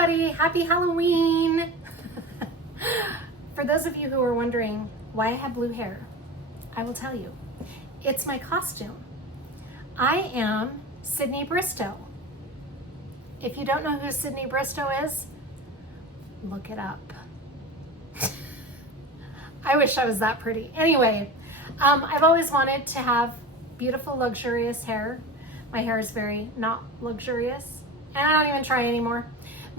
everybody, happy Halloween. For those of you who are wondering why I have blue hair, I will tell you. It's my costume. I am Sydney Bristow. If you don't know who Sydney Bristow is, look it up. I wish I was that pretty. Anyway, I've always wanted to have beautiful, luxurious hair. My hair is very not luxurious, and I don't even try anymore.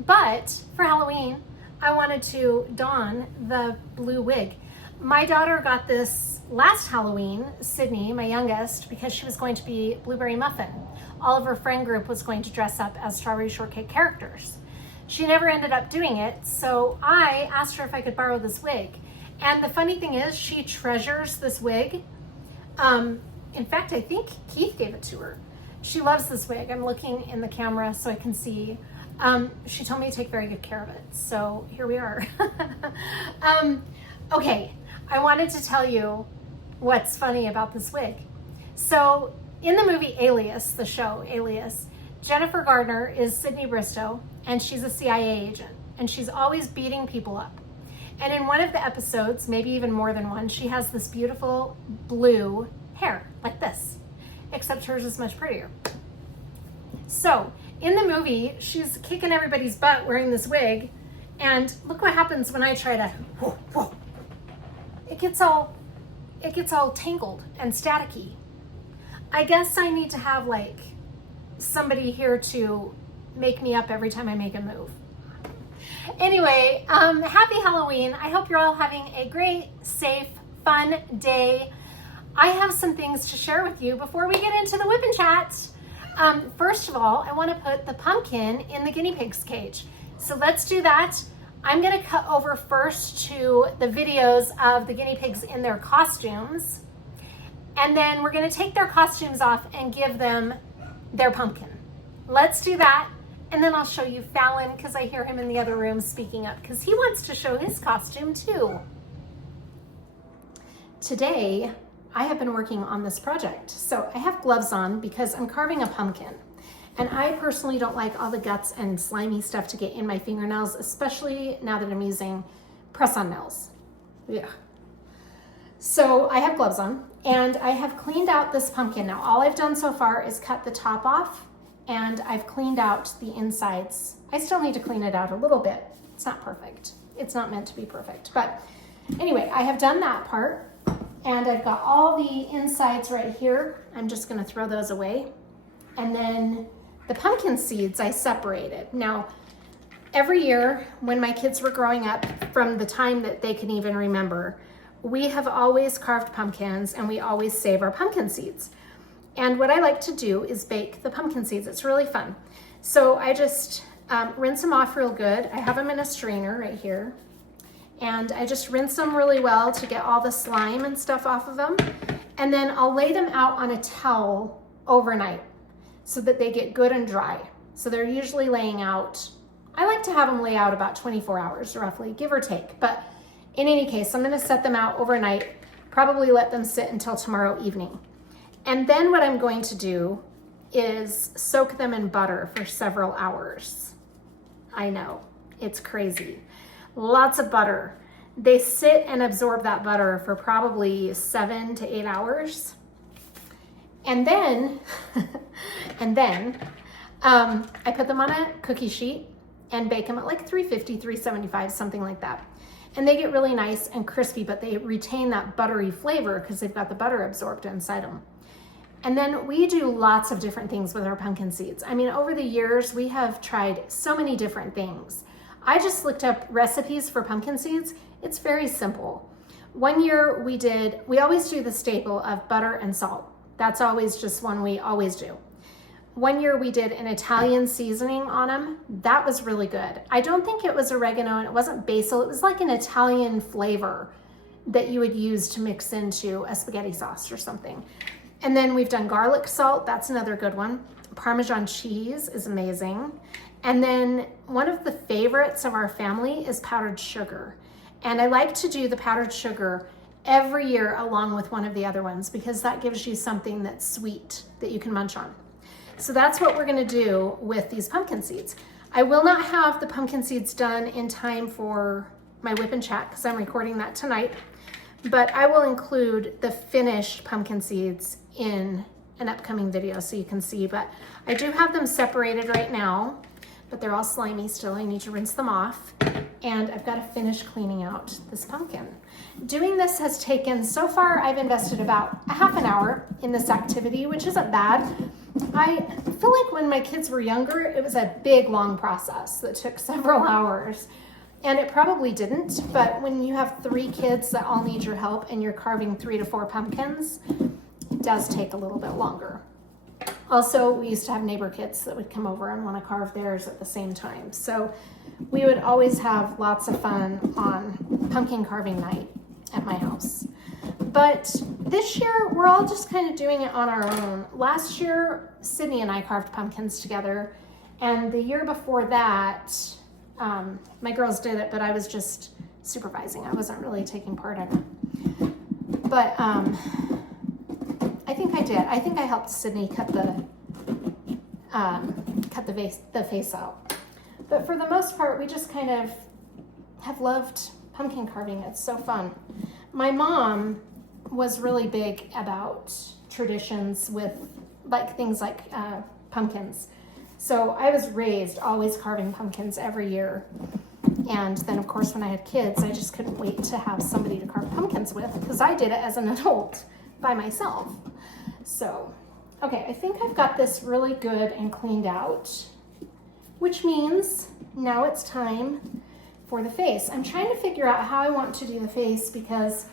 But for Halloween, I wanted to don the blue wig. My daughter got this last Halloween, Sydney, my youngest, because she was going to be Blueberry Muffin. All of her friend group was going to dress up as Strawberry Shortcake characters. She never ended up doing it, so I asked her if I could borrow this wig. And the funny thing is, she treasures this wig. In fact, I think Keith gave it to her. She loves this wig. I'm looking in the camera so I can see. She told me to take very good care of it. So here we are. Okay, I wanted to tell you what's funny about this wig. So in the movie Alias, the show Alias, Jennifer Gardner is Sydney Bristow, and she's a CIA agent, and she's always beating people up. And in one of the episodes, maybe even more than one, she has this beautiful blue hair like this, except hers is much prettier. So in the movie, she's kicking everybody's butt wearing this wig, and look what happens when I try to, it gets all tangled and staticky. I guess I need to have like somebody here to make me up every time I make a move. Anyway, happy Halloween. I hope you're all having a great, safe, fun day. I have some things to share with you before we get into the WIP and chat. First of all, I want to put the pumpkin in the guinea pig's cage. So let's do that. I'm going to cut over first to the videos of the guinea pigs in their costumes. And then we're going to take their costumes off and give them their pumpkin. Let's do that. And then I'll show you Fallon, because I hear him in the other room speaking up because he wants to show his costume too. Today, I have been working on this project. So I have gloves on because I'm carving a pumpkin. And I personally don't like all the guts and slimy stuff to get in my fingernails, especially now that I'm using press-on nails. Yeah. So I have gloves on and I have cleaned out this pumpkin. Now all I've done so far is cut the top off and I've cleaned out the insides. I still need to clean it out a little bit. It's not perfect. It's not meant to be perfect. But anyway, I have done that part. And I've got all the insides right here. I'm just gonna throw those away. And then the pumpkin seeds I separated. Now, every year when my kids were growing up, from the time that they can even remember, we have always carved pumpkins and we always save our pumpkin seeds. And what I like to do is bake the pumpkin seeds. It's really fun. So I just rinse them off real good. I have them in a strainer right here. And I just rinse them really well to get all the slime and stuff off of them. And then I'll lay them out on a towel overnight so that they get good and dry. So they're usually laying out, I like to have them lay out about 24 hours roughly, give or take. But in any case, I'm gonna set them out overnight, probably let them sit until tomorrow evening. And then what I'm going to do is soak them in butter for several hours. I know, it's crazy. Lots of butter. They sit and absorb that butter for probably 7 to 8 hours. And then, I put them on a cookie sheet and bake them at like 350, 375, something like that. And they get really nice and crispy, but they retain that buttery flavor because they've got the butter absorbed inside them. And then we do lots of different things with our pumpkin seeds. I mean, over the years, we have tried so many different things. I just looked up recipes for pumpkin seeds. It's very simple. One year we always do the staple of butter and salt. That's always just one we always do. One year we did an Italian seasoning on them. That was really good. I don't think it was oregano and it wasn't basil. It was like an Italian flavor that you would use to mix into a spaghetti sauce or something. And then we've done garlic salt. That's another good one. Parmesan cheese is amazing. And then one of the favorites of our family is powdered sugar. And I like to do the powdered sugar every year along with one of the other ones because that gives you something that's sweet that you can munch on. So that's what we're gonna do with these pumpkin seeds. I will not have the pumpkin seeds done in time for my WIP and chat because I'm recording that tonight, but I will include the finished pumpkin seeds in an upcoming video so you can see. But I do have them separated right now, but they're all slimy still. I need to rinse them off, and I've got to finish cleaning out this pumpkin. Doing this has taken, so far I've invested about a half an hour in this activity, which isn't bad. I feel like when my kids were younger, it was a big, long process that took several hours. And it probably didn't, but when you have 3 kids that all need your help and you're carving 3 to 4 pumpkins, it does take a little bit longer. Also, we used to have neighbor kids that would come over and want to carve theirs at the same time. So we would always have lots of fun on pumpkin carving night at my house. But this year, we're all just kind of doing it on our own. Last year, Sydney and I carved pumpkins together. And the year before that, my girls did it, but I was just supervising. I wasn't really taking part in it. But I think I did. I think I helped Sydney cut the face out. But for the most part, we just kind of have loved pumpkin carving. It's so fun. My mom was really big about traditions with things like pumpkins. So I was raised always carving pumpkins every year. And then of course when I had kids, I just couldn't wait to have somebody to carve pumpkins with because I did it as an adult by myself. So, okay, I think I've got this really good and cleaned out, which means now it's time for the face. I'm trying to figure out how I want to do the face because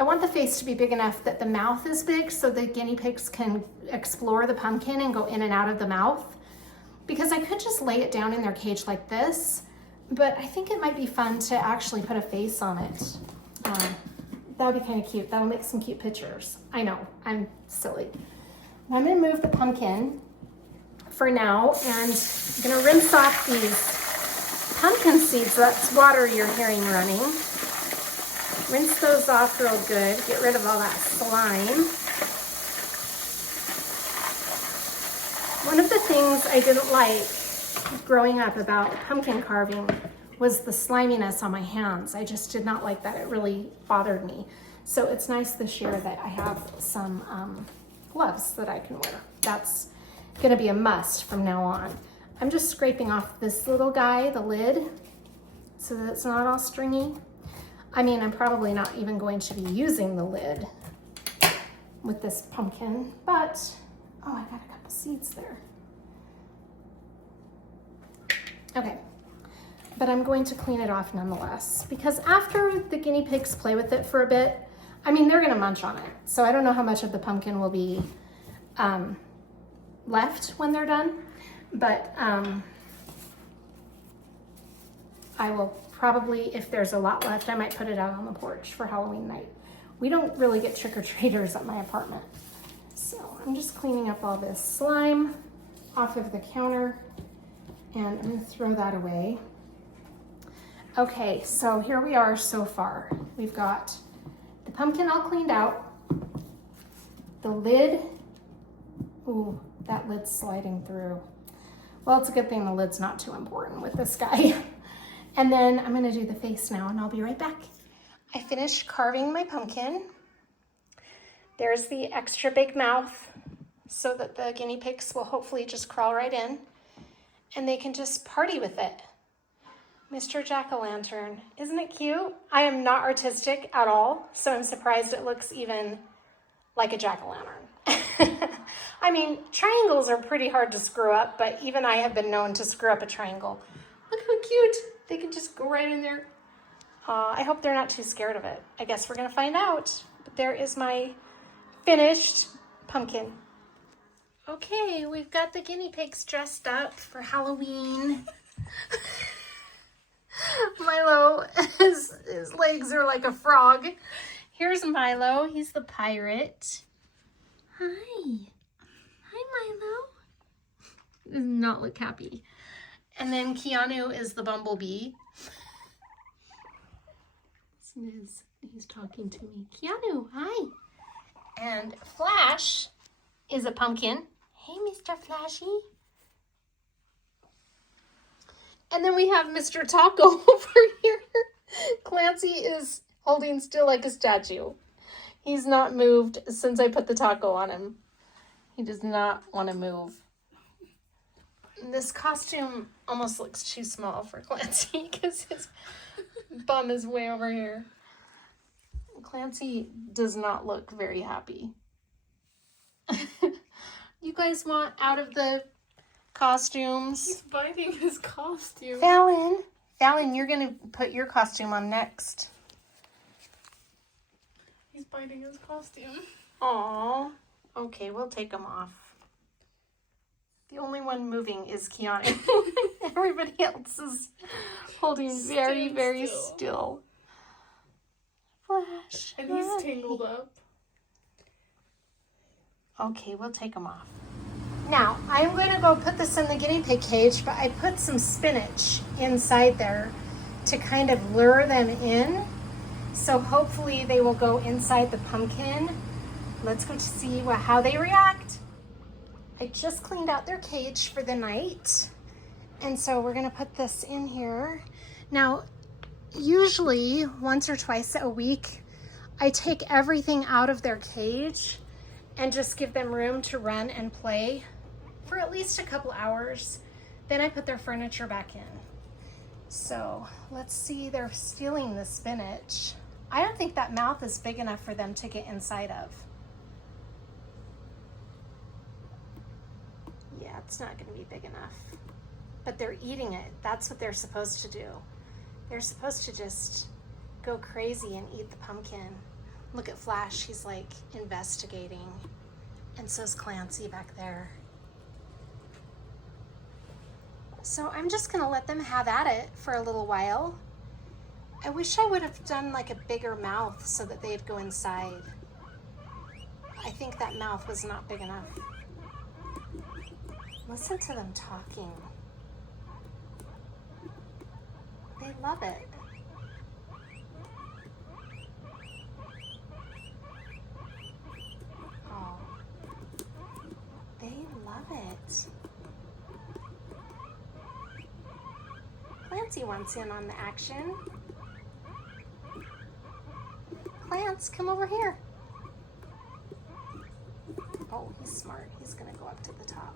I want the face to be big enough that the mouth is big so the guinea pigs can explore the pumpkin and go in and out of the mouth. Because I could just lay it down in their cage like this, but I think it might be fun to actually put a face on it. That would be kind of cute. That'll make some cute pictures. I know, I'm silly. I'm gonna move the pumpkin for now, and I'm gonna rinse off these pumpkin seeds. That's water you're hearing running. Rinse those off real good. Get rid of all that slime. One of the things I didn't like growing up about pumpkin carving was the sliminess on my hands. I just did not like that. It really bothered me. So it's nice this year that I have some gloves that I can wear. That's gonna be a must from now on. I'm just scraping off this little guy, the lid, so that it's not all stringy. I mean, I'm probably not even going to be using the lid with this pumpkin, but, oh, I got a couple seeds there. Okay, but I'm going to clean it off nonetheless, because after the guinea pigs play with it for a bit, I mean, they're gonna munch on it. So I don't know how much of the pumpkin will be left when they're done, but I will probably, if there's a lot left, I might put it out on the porch for Halloween night. We don't really get trick-or-treaters at my apartment. So I'm just cleaning up all this slime off of the counter, and I'm gonna throw that away. Okay, so here we are so far. We've got the pumpkin all cleaned out. The lid, ooh, that lid's sliding through. Well, it's a good thing the lid's not too important with this guy. And then I'm gonna do the face now, and I'll be right back. I finished carving my pumpkin. There's the extra big mouth so that the guinea pigs will hopefully just crawl right in and they can just party with it. Mr. Jack-o'-lantern, isn't it cute? I am not artistic at all, so I'm surprised it looks even like a jack-o'-lantern. I mean, triangles are pretty hard to screw up, but even I have been known to screw up a triangle. Look how cute. They can just go right in there. I hope they're not too scared of it. I guess we're gonna find out. But there is my finished pumpkin. Okay, we've got the guinea pigs dressed up for Halloween. Milo, his legs are like a frog. Here's Milo, he's the pirate. Hi. Hi, Milo. Does not look happy. And then Keanu is the bumblebee. He's talking to me. Keanu, hi. And Flash is a pumpkin. Hey, Mr. Flashy. And then we have Mr. Taco over here. Clancy is holding still like a statue. He's not moved since I put the taco on him. He does not want to move. This costume almost looks too small for Clancy because his bum is way over here. Clancy does not look very happy. You guys want out of the costumes? He's biting his costume. Fallon, you're going to put your costume on next. He's biting his costume. Aw. Okay, we'll take him off. The only one moving is Kiana. Everybody else is holding very, very still. Flash. And he's tangled up. Okay, we'll take him off. Now, I'm going to go put this in the guinea pig cage, but I put some spinach inside there to kind of lure them in. So hopefully they will go inside the pumpkin. Let's go to see how they react. I just cleaned out their cage for the night. And so we're going to put this in here. Now, usually once or twice a week, I take everything out of their cage and just give them room to run and play for at least a couple hours. Then I put their furniture back in. So let's see, they're stealing the spinach. I don't think that mouth is big enough for them to get inside of. Yeah, it's not gonna be big enough. But they're eating it. That's what they're supposed to do. They're supposed to just go crazy and eat the pumpkin. Look at Flash, he's like investigating. And so's Clancy back there. So I'm just gonna let them have at it for a little while. I wish I would have done like a bigger mouth so that they'd go inside. I think that mouth was not big enough. Listen to them talking. They love it. Oh, they love it. Clancy wants in on the action. Clance, come over here. Oh, he's smart. He's gonna go up to the top.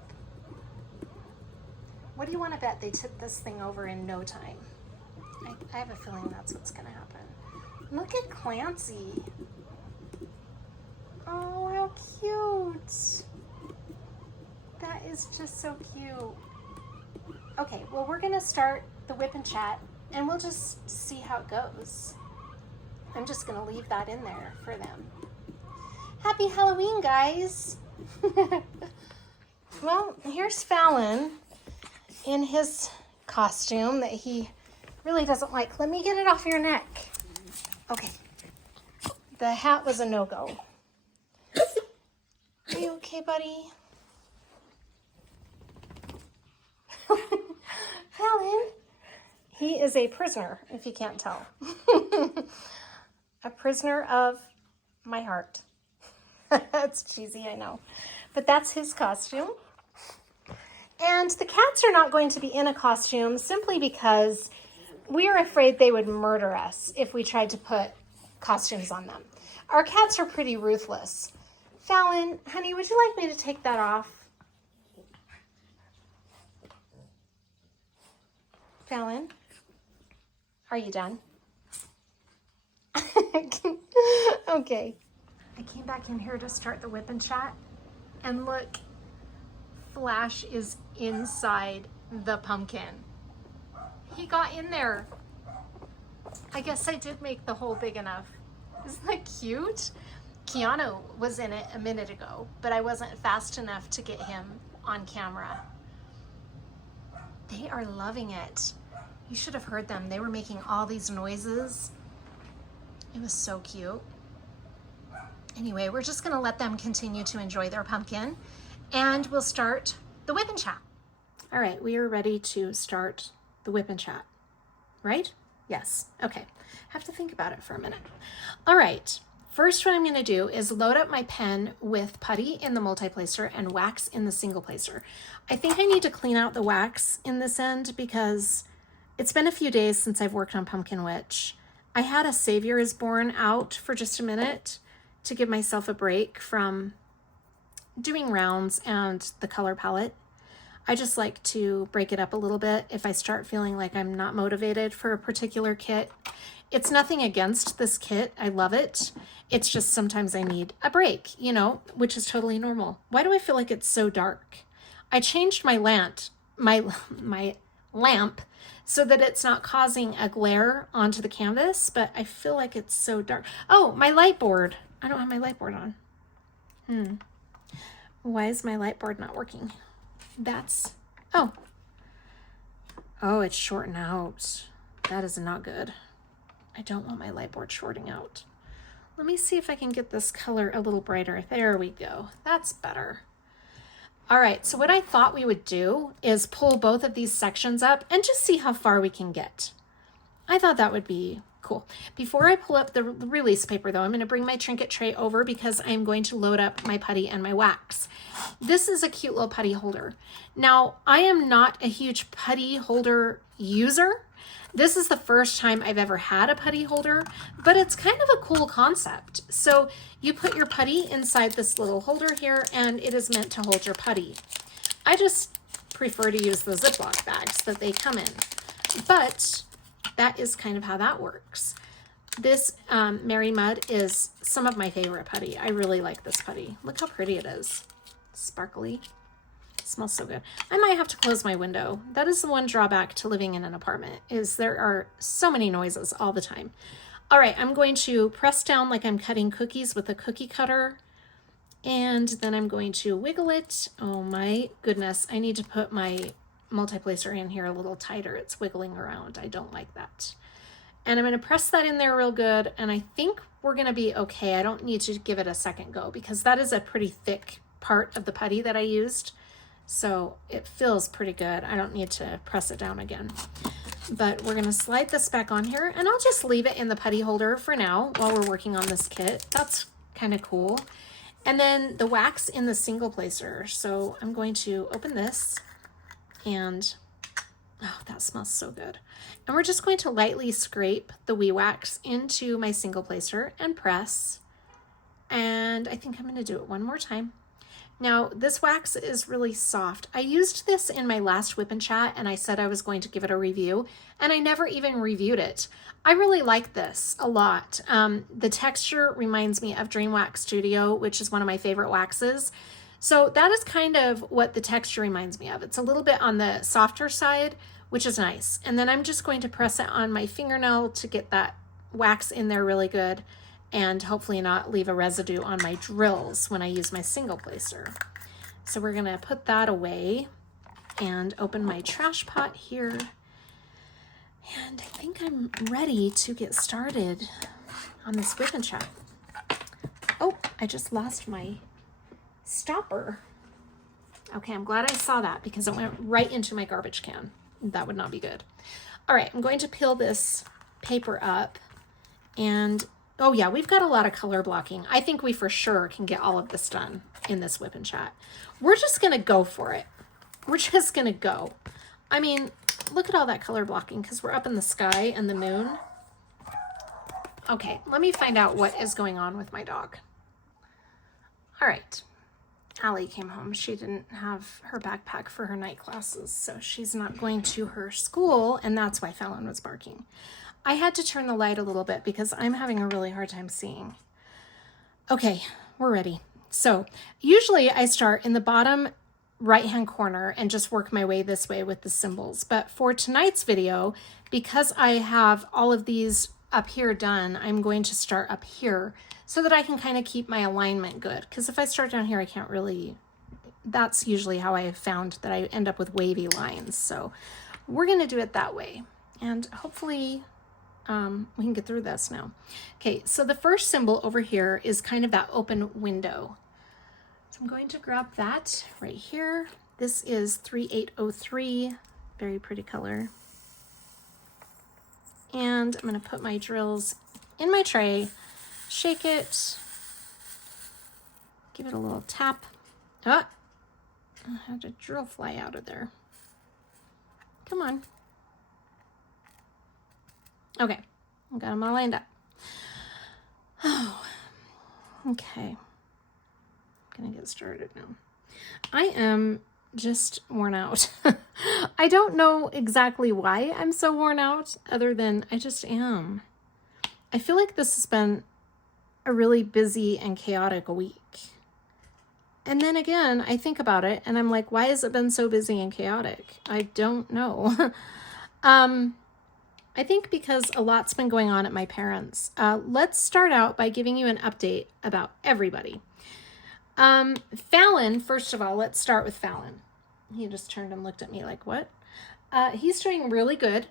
What do you want to bet they took this thing over in no time? I have a feeling that's what's gonna happen. Look at Clancy. Oh, how cute. That is just so cute. Okay, well, we're gonna start the WIP and chat and we'll just see how it goes. I'm just gonna leave that in there for them. Happy Halloween, guys. Well, here's Fallon in his costume that he really doesn't like. Let me get it off your neck. Okay. The hat was a no-go. Are you okay, buddy? Fallon, he is a prisoner, if you can't tell. A prisoner of my heart. That's cheesy, I know. But that's his costume. And the cats are not going to be in a costume simply because we are afraid they would murder us if we tried to put costumes on them. Our cats are pretty ruthless. Fallon, honey, would you like me to take that off? Fallon, are you done? Okay. I came back in here to start the WIP and chat, and look, Flash is inside the pumpkin. He got in there. I guess I did make the hole big enough. Isn't that cute? Keanu was in it a minute ago, but I wasn't fast enough to get him on camera. They are loving it. You should have heard them. They were making all these noises. It was so cute. Anyway, we're just gonna let them continue to enjoy their pumpkin and we'll start the WIP and chat. All right, we are ready to start the WIP and chat, right? Yes, okay. Have to think about it for a minute. All right, first what I'm gonna do is load up my pen with putty in the multi-placer and wax in the single placer. I think I need to clean out the wax in this end because It's been a few days since I've worked on Pumpkin Witch. I had a Savior is Born out for just a minute to give myself a break from doing rounds and the color palette. I just like to break it up a little bit if I start feeling like I'm not motivated for a particular kit. It's nothing against this kit. I love it. It's just sometimes I need a break, you know, which is totally normal. Why do I feel like it's so dark? I changed my lamp so that it's not causing a glare onto the canvas, but I feel like it's so dark. Oh, my light board. I don't have my light board on. Why is my light board not working? That's, oh, it's shorting out. That is not good. I don't want my light board shorting out. Let me see if I can get this color a little brighter. There we go. That's better. All right, so what I thought we would do is pull both of these sections up and just see how far we can get. I thought that would be cool. Before I pull up the release paper though, I'm gonna bring my Trinket tray over because I'm going to load up my putty and my wax. This is a cute little putty holder. Now, I am not a huge putty holder user. This is the first time I've ever had a putty holder, but it's kind of a cool concept. So you put your putty inside this little holder here, and it is meant to hold your putty. I just prefer to use the Ziploc bags that they come in, but that is kind of how that works. This Mary Mud is some of my favorite putty. I really like this putty. Look how pretty it is. Sparkly. It smells so good. I might have to close my window. That is the one drawback to living in an apartment, is there are so many noises all the time. All right, I'm going to press down like I'm cutting cookies with a cookie cutter, and then I'm going to wiggle it. Oh my goodness, I need to put my multi-placer in here a little tighter. It's wiggling around. I don't like that. And I'm going to press that in there real good, and I think we're going to be okay. I don't need to give it a second go because that is a pretty thick part of the putty that I used. So it feels pretty good. I don't need to press it down again. But we're going to slide this back on here, and I'll just leave it in the putty holder for now while we're working on this kit. That's kind of cool. And then the wax in the single placer. So I'm going to open this, and oh, that smells so good. And we're just going to lightly scrape the wee wax into my single placer and press. And I think I'm going to do it one more time. Now, this wax is really soft. I used this in my last WIP and Chat, and I said I was going to give it a review, and I never even reviewed it. I really like this a lot. The texture reminds me of Dream Wax Studio, which is one of my favorite waxes. So that is kind of what the texture reminds me of. It's a little bit on the softer side, which is nice. And then I'm just going to press it on my fingernail to get that wax in there really good, and hopefully not leave a residue on my drills when I use my single placer. So we're gonna put that away and open my trash pot here. And I think I'm ready to get started on this WIP and Chat. Oh, I just lost my stopper. Okay, I'm glad I saw that because it went right into my garbage can. That would not be good. All right, I'm going to peel this paper up, and oh yeah, we've got a lot of color blocking. I think we for sure can get all of this done in this WIP and Chat. We're just gonna go for it. We're just gonna go. I mean, look at all that color blocking because we're up in the sky and the moon. Okay, let me find out what is going on with my dog. All right, Allie came home. She didn't have her backpack for her night classes, so she's not going to her school, and that's why Fallon was barking. I had to turn the light a little bit because I'm having a really hard time seeing. Okay, we're ready. So usually I start in the bottom right-hand corner and just work my way this way with the symbols. But for tonight's video, because I have all of these up here done, I'm going to start up here so that I can kind of keep my alignment good. Because if I start down here, I can't really, that's usually how I have found that I end up with wavy lines. So we're gonna do it that way. And hopefully we can get through this now. Okay, so the first symbol over here is kind of that open window. So I'm going to grab that right here. This is 3803, very pretty color. And I'm going to put my drills in my tray, shake it, give it a little tap. Ah, I had a drill fly out of there. Come on. Okay, I got them all lined up. Oh, okay. I'm gonna get started now. I am just worn out. I don't know exactly why I'm so worn out, other than I just am. I feel like this has been a really busy and chaotic week. And then again, I think about it and I'm like, why has it been so busy and chaotic? I don't know. I think because a lot's been going on at my parents'. Let's start out by giving you an update about everybody. Fallon, first of all, let's start with Fallon. He just turned and looked at me like, what? He's doing really good.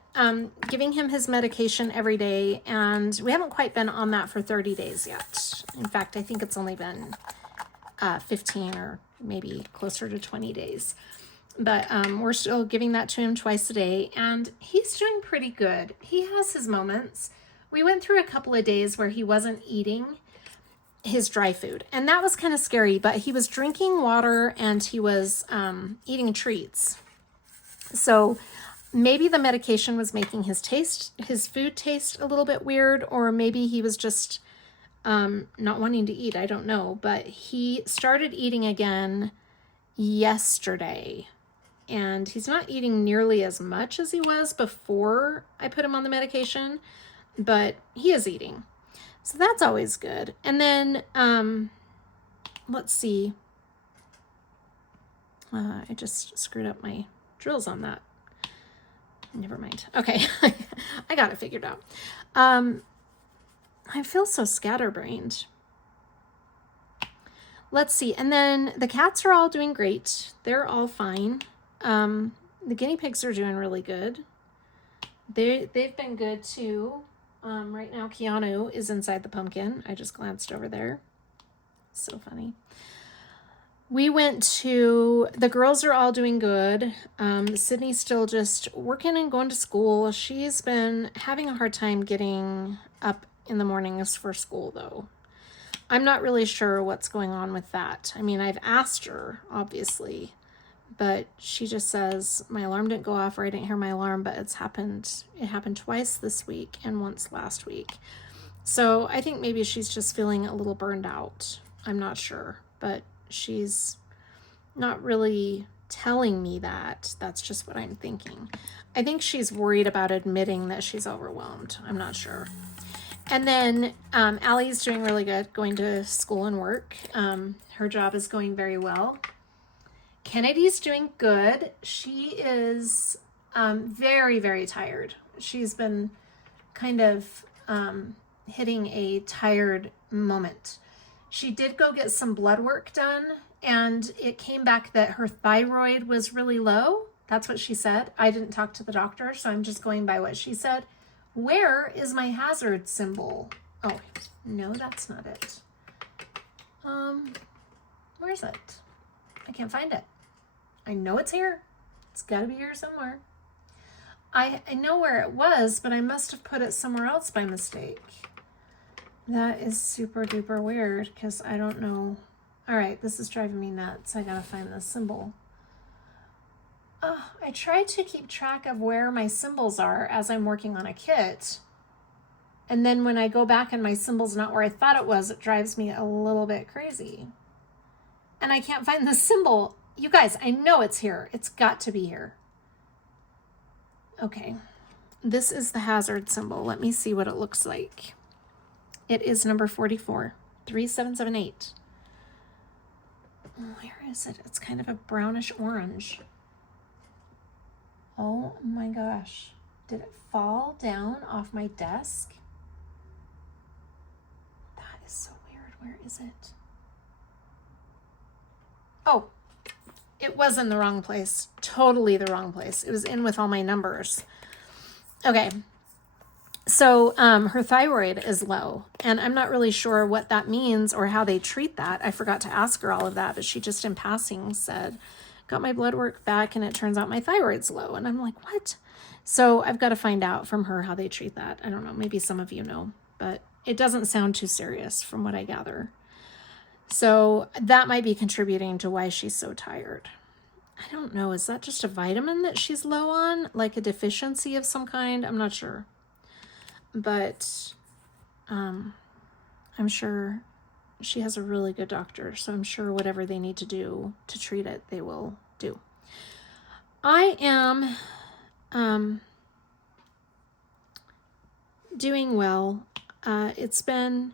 Giving him his medication every day, and we haven't quite been on that for 30 days yet. In fact, I think it's only been 15 or maybe closer to 20 days. But we're still giving that to him twice a day, and he's doing pretty good. He has his moments. We went through a couple of days where he wasn't eating his dry food, and that was kind of scary, but he was drinking water and he was eating treats. So maybe the medication was making his food taste a little bit weird, or maybe he was just not wanting to eat. I don't know, but he started eating again yesterday, and he's not eating nearly as much as he was before I put him on the medication, but he is eating. So that's always good. And then, let's see. I just screwed up my drills on that. Never mind. Okay. I got it figured out. I feel so scatterbrained. Let's see. And then the cats are all doing great. They're all fine. The guinea pigs are doing really good. They've been good too. Right now, Keanu is inside the pumpkin. I just glanced over there. So funny. We went to, the girls are all doing good. Sydney's still just working and going to school. She's been having a hard time getting up in the mornings for school, though. I'm not really sure what's going on with that. I mean, I've asked her, obviously, but she just says, my alarm didn't go off, or I didn't hear my alarm, but it happened twice this week and once last week. So I think maybe she's just feeling a little burned out. I'm not sure, but she's not really telling me that. That's just what I'm thinking. I think she's worried about admitting that she's overwhelmed. I'm not sure. And then Allie's doing really good, going to school and work. Her job is going very well. Kennedy's doing good. She is very, very tired. She's been kind of hitting a tired moment. She did go get some blood work done, and it came back that her thyroid was really low. That's what she said. I didn't talk to the doctor, so I'm just going by what she said. Where is my hazard symbol? Oh, no, that's not it. Where is it? I can't find it. I know it's here. It's got to be here somewhere. I know where it was, but I must have put it somewhere else by mistake. That is super duper weird because I don't know. All right, this is driving me nuts. I got to find this symbol. I try to keep track of where my symbols are as I'm working on a kit. And then when I go back and my symbol's not where I thought it was, it drives me a little bit crazy. And I can't find the symbol. You guys, I know it's here. It's got to be here. Okay. This is the hazard symbol. Let me see what it looks like. It is number 44, 3778. Where is it? It's kind of a brownish orange. Oh my gosh. Did it fall down off my desk? That is so weird. Where is it? Oh, it was in the wrong place. Totally the wrong place. It was in with all my numbers. Okay. So her thyroid is low, and I'm not really sure what that means or how they treat that. I forgot to ask her all of that, but she just in passing said, got my blood work back and it turns out my thyroid's low. And I'm like, what? So I've got to find out from her how they treat that. I don't know. Maybe some of you know, but it doesn't sound too serious from what I gather. So that might be contributing to why she's so tired. I don't know. Is that just a vitamin that she's low on? Like a deficiency of some kind? I'm not sure. but I'm sure she has a really good doctor, so I'm sure whatever they need to do to treat it, they will do. I am doing well. It's been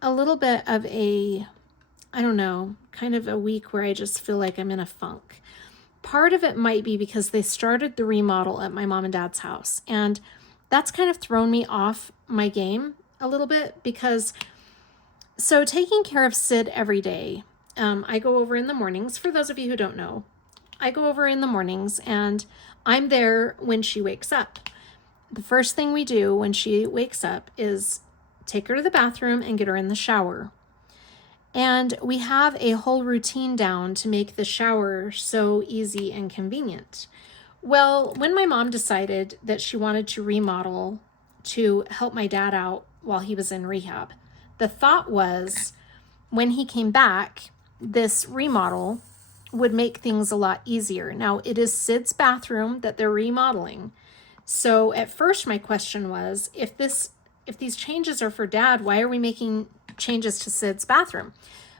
a little bit of a, I don't know, kind of a week where I just feel like I'm in a funk. Part of it might be because they started the remodel at my mom and dad's house, and that's kind of thrown me off my game a little bit because, so taking care of Sid every day, I go over in the mornings. For those of you who don't know, I go over in the mornings and I'm there when she wakes up. The first thing we do when she wakes up is take her to the bathroom and get her in the shower. And we have a whole routine down to make the shower so easy and convenient. Well, when my mom decided that she wanted to remodel to help my dad out while he was in rehab, the thought was when he came back, this remodel would make things a lot easier. Now, it is Sid's bathroom that they're remodeling. So at first my question was, if these changes are for Dad, why are we making changes to Sid's bathroom?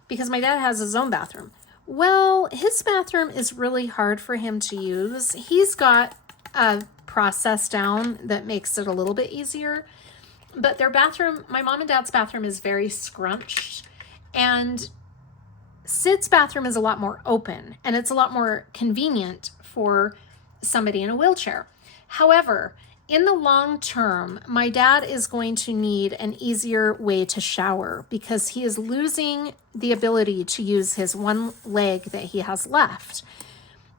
Because my dad has his own bathroom. Well, his bathroom is really hard for him to use. He's got a process down that makes it a little bit easier, but their bathroom, my mom and dad's bathroom, is very scrunched, and Sid's bathroom is a lot more open, and it's a lot more convenient for somebody in a wheelchair. However, in the long term, my dad is going to need an easier way to shower because he is losing the ability to use his one leg that he has left.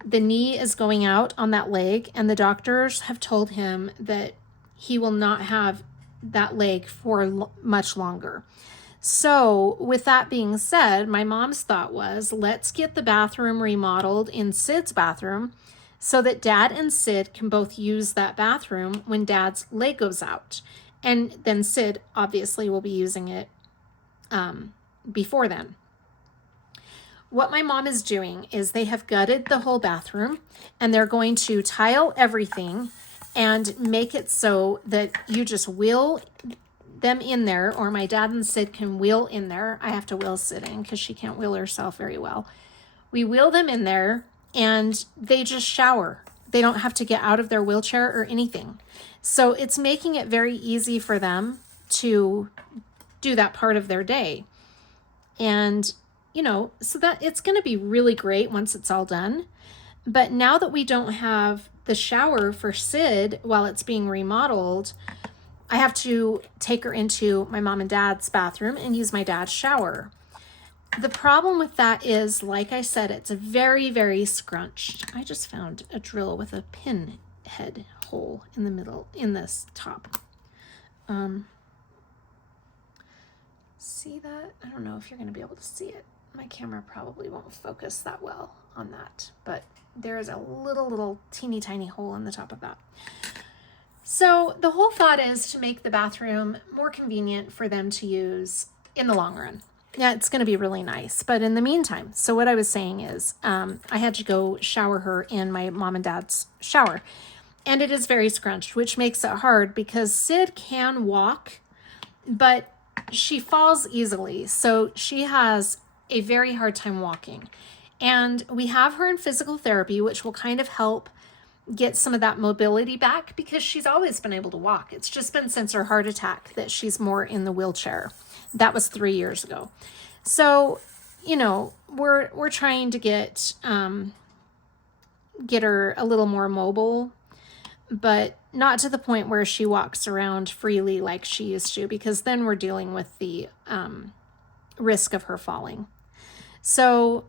The knee is going out on that leg, and the doctors have told him that he will not have that leg for much longer. So with that being said, my mom's thought was, let's get the bathroom remodeled in Sid's bathroom so that Dad and Sid can both use that bathroom when Dad's leg goes out. And then Sid obviously will be using it before then. What my mom is doing is they have gutted the whole bathroom, and they're going to tile everything and make it so that you just wheel them in there, or my dad and Sid can wheel in there. I have to wheel Sid in because she can't wheel herself very well. We wheel them in there and they just shower. They don't have to get out of their wheelchair or anything. So it's making it very easy for them to do that part of their day. And, you know, so that it's going to be really great once it's all done. But now that we don't have the shower for Sid while it's being remodeled, I have to take her into my mom and dad's bathroom and use my dad's shower. The problem with that is, like I said, it's very, very scrunched. I just found a drill with a pin head hole in the middle, in this top. See that? I don't know if you're going to be able to see it. My camera probably won't focus that well on that, but there is a little teeny tiny hole in the top of that. So the whole thought is to make the bathroom more convenient for them to use in the long run. Yeah, it's going to be really nice. But in the meantime, so what I was saying is I had to go shower her in my mom and dad's shower. And it is very scrunched, which makes it hard because Sid can walk, but she falls easily. So she has a very hard time walking. And we have her in physical therapy, which will kind of help get some of that mobility back because she's always been able to walk. It's just been since her heart attack that she's more in the wheelchair. That was 3 years ago. So, you know, we're trying to get her a little more mobile, but not to the point where she walks around freely like she used to, because then we're dealing with the risk of her falling. So,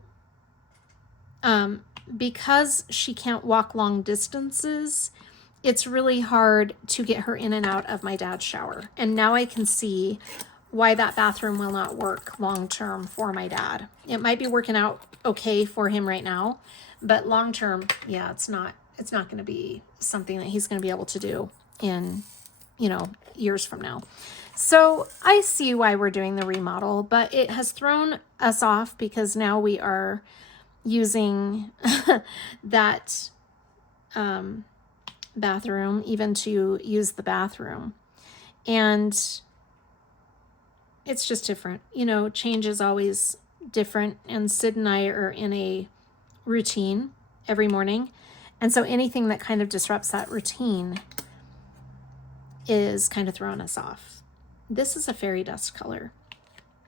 because she can't walk long distances, it's really hard to get her in and out of my dad's shower. And now I can see why that bathroom will not work long term for my dad. It might be working out okay for him right now, but long term, yeah, it's not going to be something that he's going to be able to do in, you know, years from now. So I see why we're doing the remodel, but it has thrown us off because now we are using that bathroom even to use the bathroom. And it's just different. You know, change is always different. And Sid and I are in a routine every morning. And so anything that kind of disrupts that routine is kind of throwing us off. This is a fairy dust color.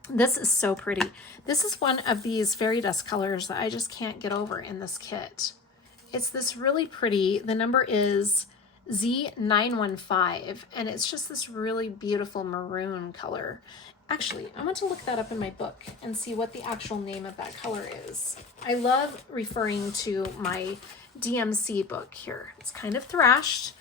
This is so pretty. This is one of these fairy dust colors that I just can't get over in this kit. It's this really pretty, the number is Z915, and it's just this really beautiful maroon color. Actually, I want to look that up in my book and see what the actual name of that color is. I love referring to my DMC book here. It's kind of thrashed.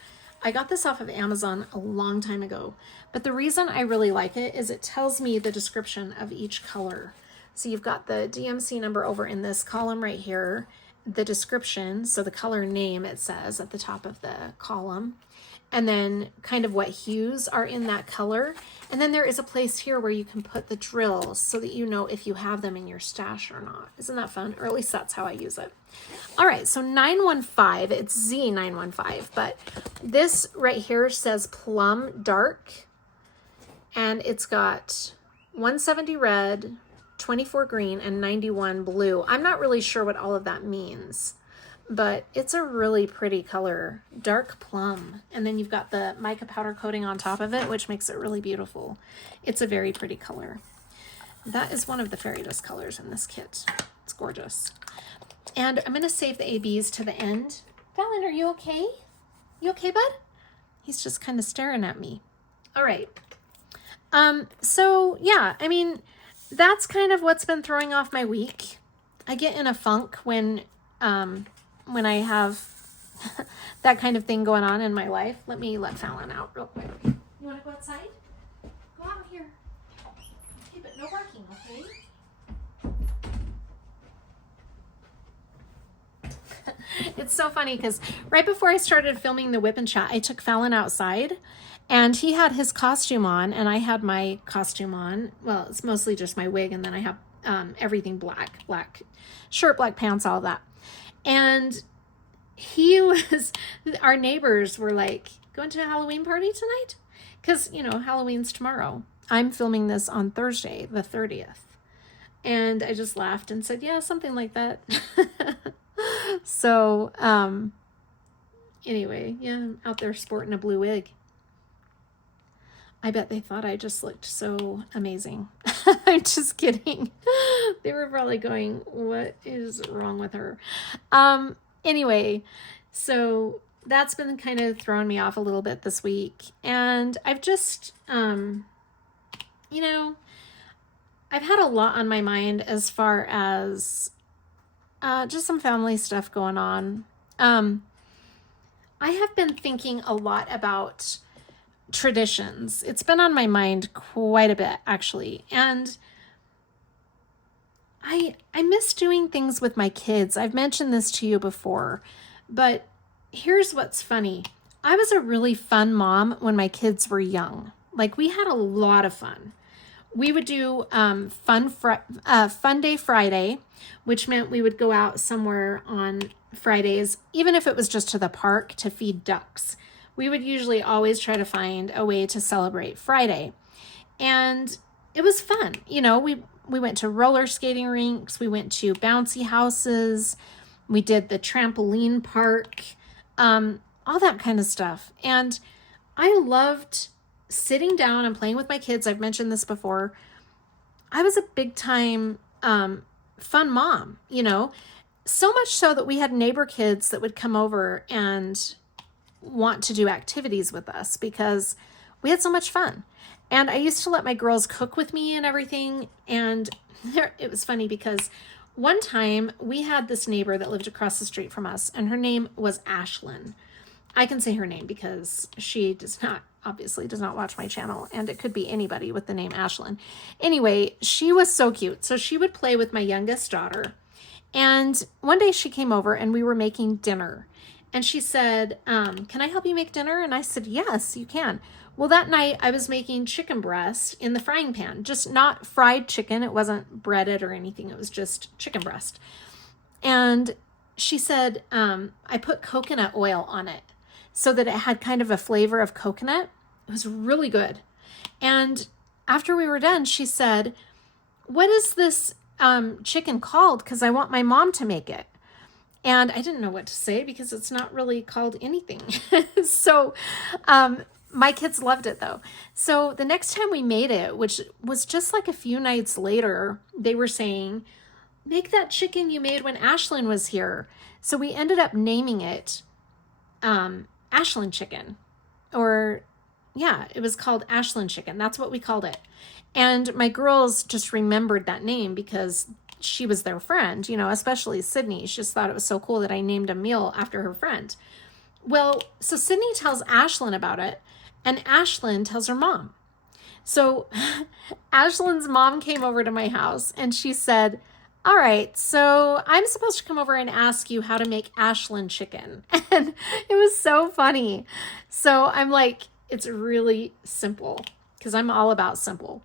I got this off of Amazon a long time ago, but the reason I really like it is it tells me the description of each color. So you've got the DMC number over in this column right here, the description, so the color name it says at the top of the column, and then kind of what hues are in that color. And then there is a place here where you can put the drills so that you know if you have them in your stash or not. Isn't that fun? Or at least that's how I use it. All right, so 915, it's Z915, but this right here says plum dark, and it's got 170 red, 24 green, and 91 blue. I'm not really sure what all of that means, but it's a really pretty color, dark plum. And then you've got the mica powder coating on top of it, which makes it really beautiful. It's a very pretty color. That is one of the fairy dust colors in this kit. It's gorgeous. And I'm going to save the ABs to the end. Fallon, are you okay? You okay, bud? He's just kind of staring at me. All right. So yeah, I mean, that's kind of what's been throwing off my week. I get in a funk when I have that kind of thing going on in my life. Let me let Fallon out real quick. You want to go outside? Go out here. Okay, but no barking, okay? It's so funny because right before I started filming the WIP and chat, I took Fallon outside and he had his costume on and I had my costume on. Well, it's mostly just my wig, and then I have everything black shirt, black pants, all that. And our neighbors were like, going to a Halloween party tonight? Because, you know, Halloween's tomorrow. I'm filming this on Thursday, the 30th. And I just laughed and said, yeah, something like that. So, anyway, yeah, I'm out there sporting a blue wig. I bet they thought I just looked so amazing. I'm just kidding. They were probably going, what is wrong with her? Anyway, so that's been kind of throwing me off a little bit this week. And I've just, you know, I've had a lot on my mind as far as just some family stuff going on. I have been thinking a lot about traditions. It's been on my mind quite a bit, actually. And I miss doing things with my kids. I've mentioned this to you before, but here's what's funny. I was a really fun mom when my kids were young. Like, we had a lot of fun. We would do Fun Day Friday, which meant we would go out somewhere on Fridays, even if it was just to the park to feed ducks. We would usually always try to find a way to celebrate Friday. And it was fun. You know, we went to roller skating rinks. We went to bouncy houses. We did the trampoline park, all that kind of stuff. And I loved sitting down and playing with my kids. I've mentioned this before. I was a big time fun mom, you know, so much so that we had neighbor kids that would come over and want to do activities with us because we had so much fun. And I used to let my girls cook with me and everything. And it was funny because one time we had this neighbor that lived across the street from us, and her name was Ashlyn. I can say her name because she obviously does not watch my channel, and it could be anybody with the name Ashlyn. Anyway, she was so cute. So she would play with my youngest daughter. And one day she came over and we were making dinner. And she said, can I help you make dinner? And I said, yes, you can. Well, that night I was making chicken breast in the frying pan, just not fried chicken. It wasn't breaded or anything. It was just chicken breast. And she said, I put coconut oil on it so that it had kind of a flavor of coconut. It was really good. And after we were done, she said, what is this chicken called? Because I want my mom to make it. And I didn't know what to say because it's not really called anything. So my kids loved it though. So the next time we made it, which was just like a few nights later, they were saying, make that chicken you made when Ashlyn was here. So we ended up naming it Ashlyn chicken. Or yeah, it was called Ashlyn chicken. That's what we called it. And my girls just remembered that name because she was their friend, you know, especially Sydney. She just thought it was so cool that I named a meal after her friend. Well, so Sydney tells Ashlyn about it, and Ashlyn tells her mom. So Ashlyn's mom came over to my house and she said, all right, so I'm supposed to come over and ask you how to make Ashlyn chicken. And it was so funny. So I'm like, it's really simple because I'm all about simple.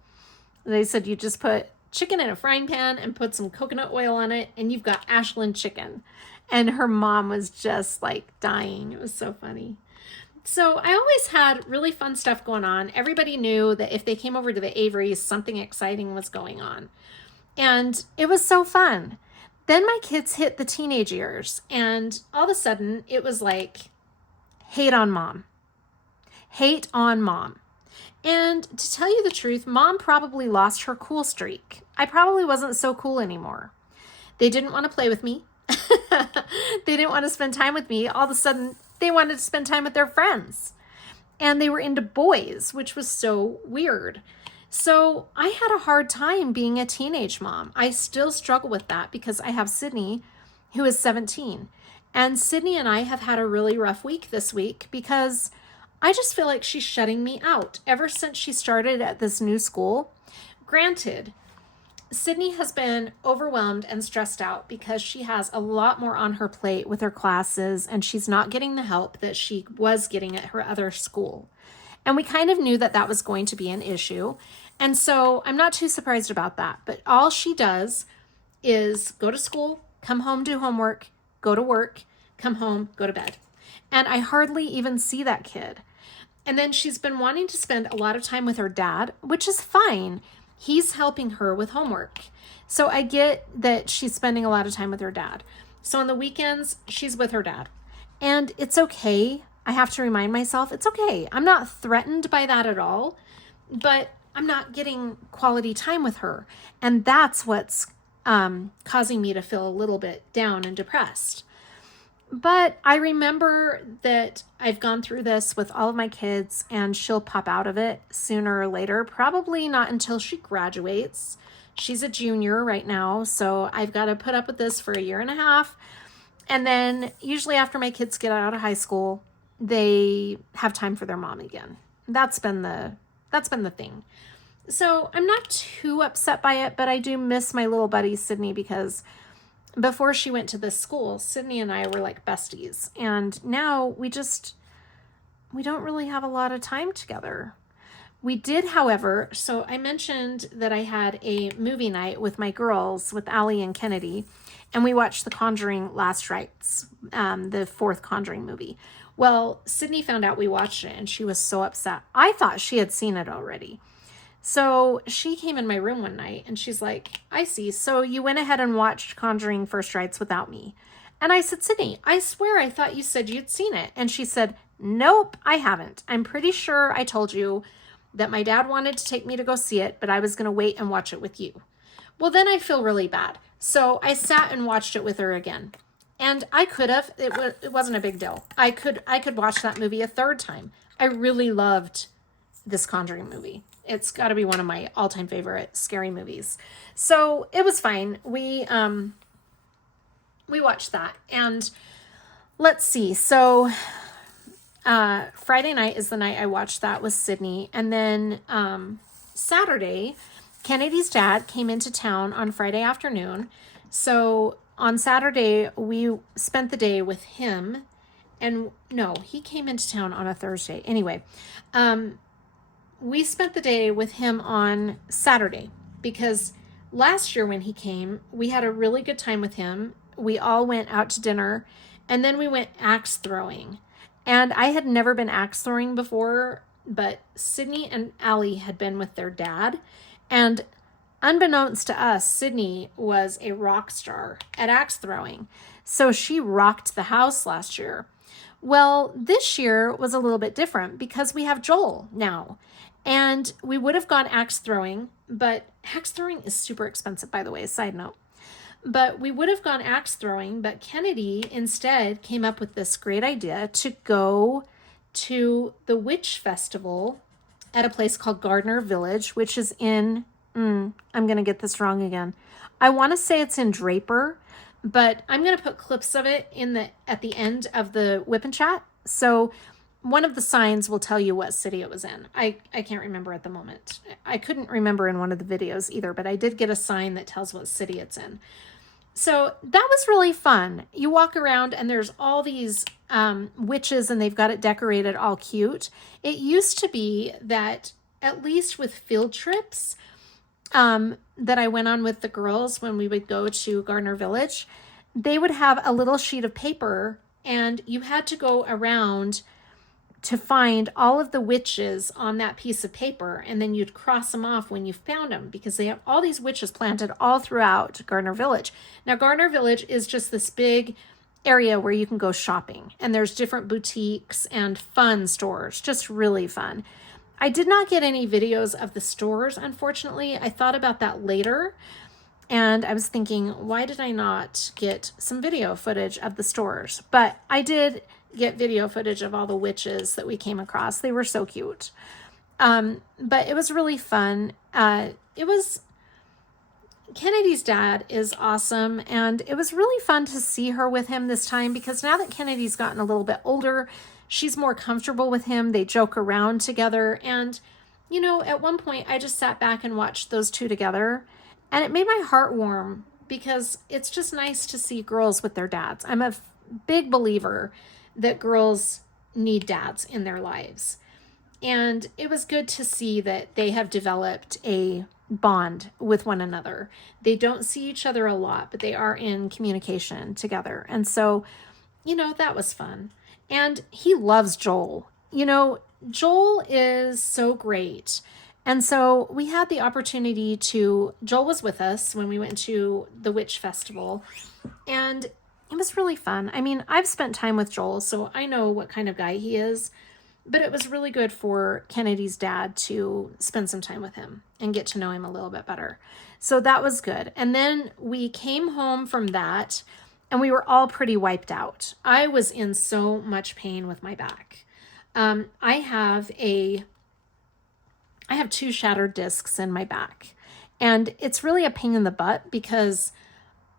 They said you just put chicken in a frying pan and put some coconut oil on it and you've got Ashlyn chicken. And her mom was just like dying. It was so funny. So I always had really fun stuff going on. Everybody knew that if they came over to the Averys, something exciting was going on. And it was so fun. Then my kids hit the teenage years and all of a sudden it was like hate on mom. Hate on mom. And to tell you the truth, mom probably lost her cool streak. I probably wasn't so cool anymore. They didn't want to play with me. They didn't want to spend time with me. All of a sudden, they wanted to spend time with their friends. And they were into boys, which was so weird. So I had a hard time being a teenage mom. I still struggle with that because I have Sydney, who is 17. And Sydney and I have had a really rough week this week because I just feel like she's shutting me out ever since she started at this new school. Granted, Sydney has been overwhelmed and stressed out because she has a lot more on her plate with her classes and she's not getting the help that she was getting at her other school. And we kind of knew that that was going to be an issue. And so I'm not too surprised about that. But all she does is go to school, come home, do homework, go to work, come home, go to bed. And I hardly even see that kid. And then she's been wanting to spend a lot of time with her dad, which is fine. He's helping her with homework. So I get that she's spending a lot of time with her dad. So on the weekends, she's with her dad. And it's okay. I have to remind myself, it's okay. I'm not threatened by that at all, but I'm not getting quality time with her. And that's what's causing me to feel a little bit down and depressed. But I remember that I've gone through this with all of my kids and she'll pop out of it sooner or later, probably not until she graduates. She's a junior right now, so I've got to put up with this for a year and a half. And then usually after my kids get out of high school, they have time for their mom again. That's been the thing. So I'm not too upset by it, but I do miss my little buddy Sydney because before she went to this school, Sydney and I were like besties. And now we don't really have a lot of time together. We did, however, so I mentioned that I had a movie night with my girls, with Allie and Kennedy, and we watched The Conjuring Last Rites, the fourth Conjuring movie. Well, Sydney found out we watched it and she was so upset. I thought she had seen it already. So she came in my room one night and she's like, I see. So you went ahead and watched Conjuring First Rites without me. And I said, Sydney, I swear I thought you said you'd seen it. And she said, nope, I haven't. I'm pretty sure I told you that my dad wanted to take me to go see it, but I was going to wait and watch it with you. Well, then I feel really bad. So I sat and watched it with her again. And I could have, it wasn't a big deal. I could watch that movie a third time. I really loved this Conjuring movie. It's got to be one of my all-time favorite scary movies. So it was fine. We watched that. And let's see. So Friday night is the night I watched that with Sydney. And then Saturday, Kennedy's dad came into town on Friday afternoon. So on Saturday, we spent the day with him. And no, he came into town on a Thursday. Anyway, we spent the day with him on Saturday because last year when he came, we had a really good time with him. We all went out to dinner and then we went axe throwing. And I had never been axe throwing before. but Sydney and Allie had been with their dad, and unbeknownst to us, Sydney was a rock star at axe throwing. So she rocked the house last year. Well, this year was a little bit different because we have Joel now. And we would have gone axe throwing, but axe throwing is super expensive, by the way, side note. But we would have gone axe throwing, but Kennedy instead came up with this great idea to go to the Witch Festival at a place called Gardner Village, which is in, I'm going to get this wrong again. I want to say it's in Draper, but I'm going to put clips of it at the end of the WIP and Chat. So one of the signs will tell you what city it was in. I can't remember at the moment. I couldn't remember in one of the videos either, but I did get a sign that tells what city it's in. So that was really fun. You walk around and there's all these witches and they've got it decorated all cute. It used to be that, at least with field trips that I went on with the girls when we would go to Gardner Village, they would have a little sheet of paper and you had to go around to find all of the witches on that piece of paper, and then you'd cross them off when you found them, because they have all these witches planted all throughout Gardner Village. Now, Gardner Village is just this big area where you can go shopping, and there's different boutiques and fun stores, just really fun. I did not get any videos of the stores, unfortunately. I thought about that later, and I was thinking, why did I not get some video footage of the stores? But I did get video footage of all the witches that we came across. They were so cute. But it was really fun. Kennedy's dad is awesome, and it was really fun to see her with him this time, because now that Kennedy's gotten a little bit older, she's more comfortable with him. They joke around together, and you know, at one point I just sat back and watched those two together, and it made my heart warm, because it's just nice to see girls with their dads. I'm a big believer that girls need dads in their lives. And it was good to see that they have developed a bond with one another. They don't see each other a lot, but they are in communication together. And so, you know, that was fun. And he loves Joel. You know, Joel is so great. And so we had the opportunity Joel was with us when we went to the Witch Festival, and it was really fun. I mean, I've spent time with Joel, so I know what kind of guy he is, but it was really good for Kennedy's dad to spend some time with him and get to know him a little bit better. So that was good. And then we came home from that, and we were all pretty wiped out. I was in so much pain with my back. I have 2 shattered discs in my back, and it's really a pain in the butt, because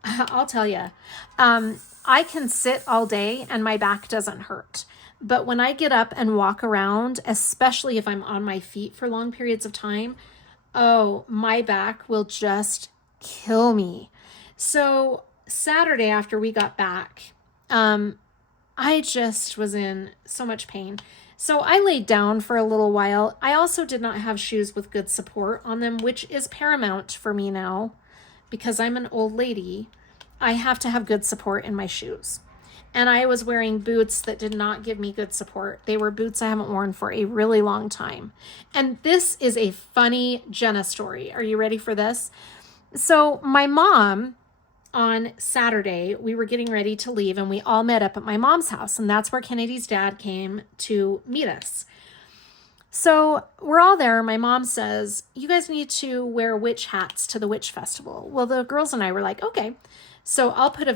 I'll tell you, I can sit all day and my back doesn't hurt. But when I get up and walk around, especially if I'm on my feet for long periods of time, oh, my back will just kill me. So Saturday after we got back, I just was in so much pain. So I laid down for a little while. I also did not have shoes with good support on them, which is paramount for me now. Because I'm an old lady, I have to have good support in my shoes. And I was wearing boots that did not give me good support. They were boots I haven't worn for a really long time. And this is a funny Jenna story. Are you ready for this? So my mom, on Saturday, we were getting ready to leave, and we all met up at my mom's house. And that's where Kennedy's dad came to meet us. So we're all there. My mom says, you guys need to wear witch hats to the witch festival. Well, the girls and I were like, okay. So I'll put a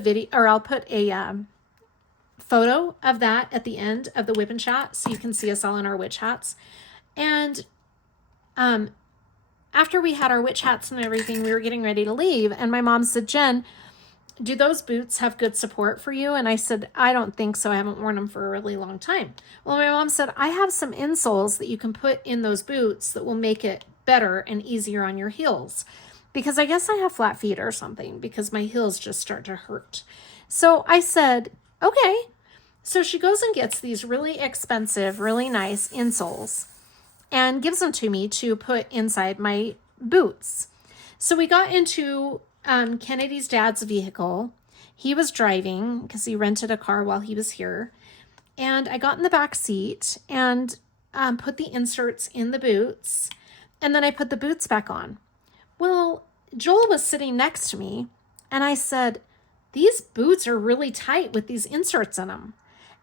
photo of that at the end of the WIP and Chat, so you can see us all in our witch hats. And after we had our witch hats and everything, we were getting ready to leave. And my mom said, Jen, do those boots have good support for you? And I said, I don't think so. I haven't worn them for a really long time. Well, my mom said, I have some insoles that you can put in those boots that will make it better and easier on your heels. Because I guess I have flat feet or something, because my heels just start to hurt. So I said, okay. So she goes and gets these really expensive, really nice insoles and gives them to me to put inside my boots. So we got into Kennedy's dad's vehicle. He was driving because he rented a car while he was here. And I got in the back seat, and put the inserts in the boots, and then I put the boots back on. Well, Joel was sitting next to me, and I said, these boots are really tight with these inserts in them.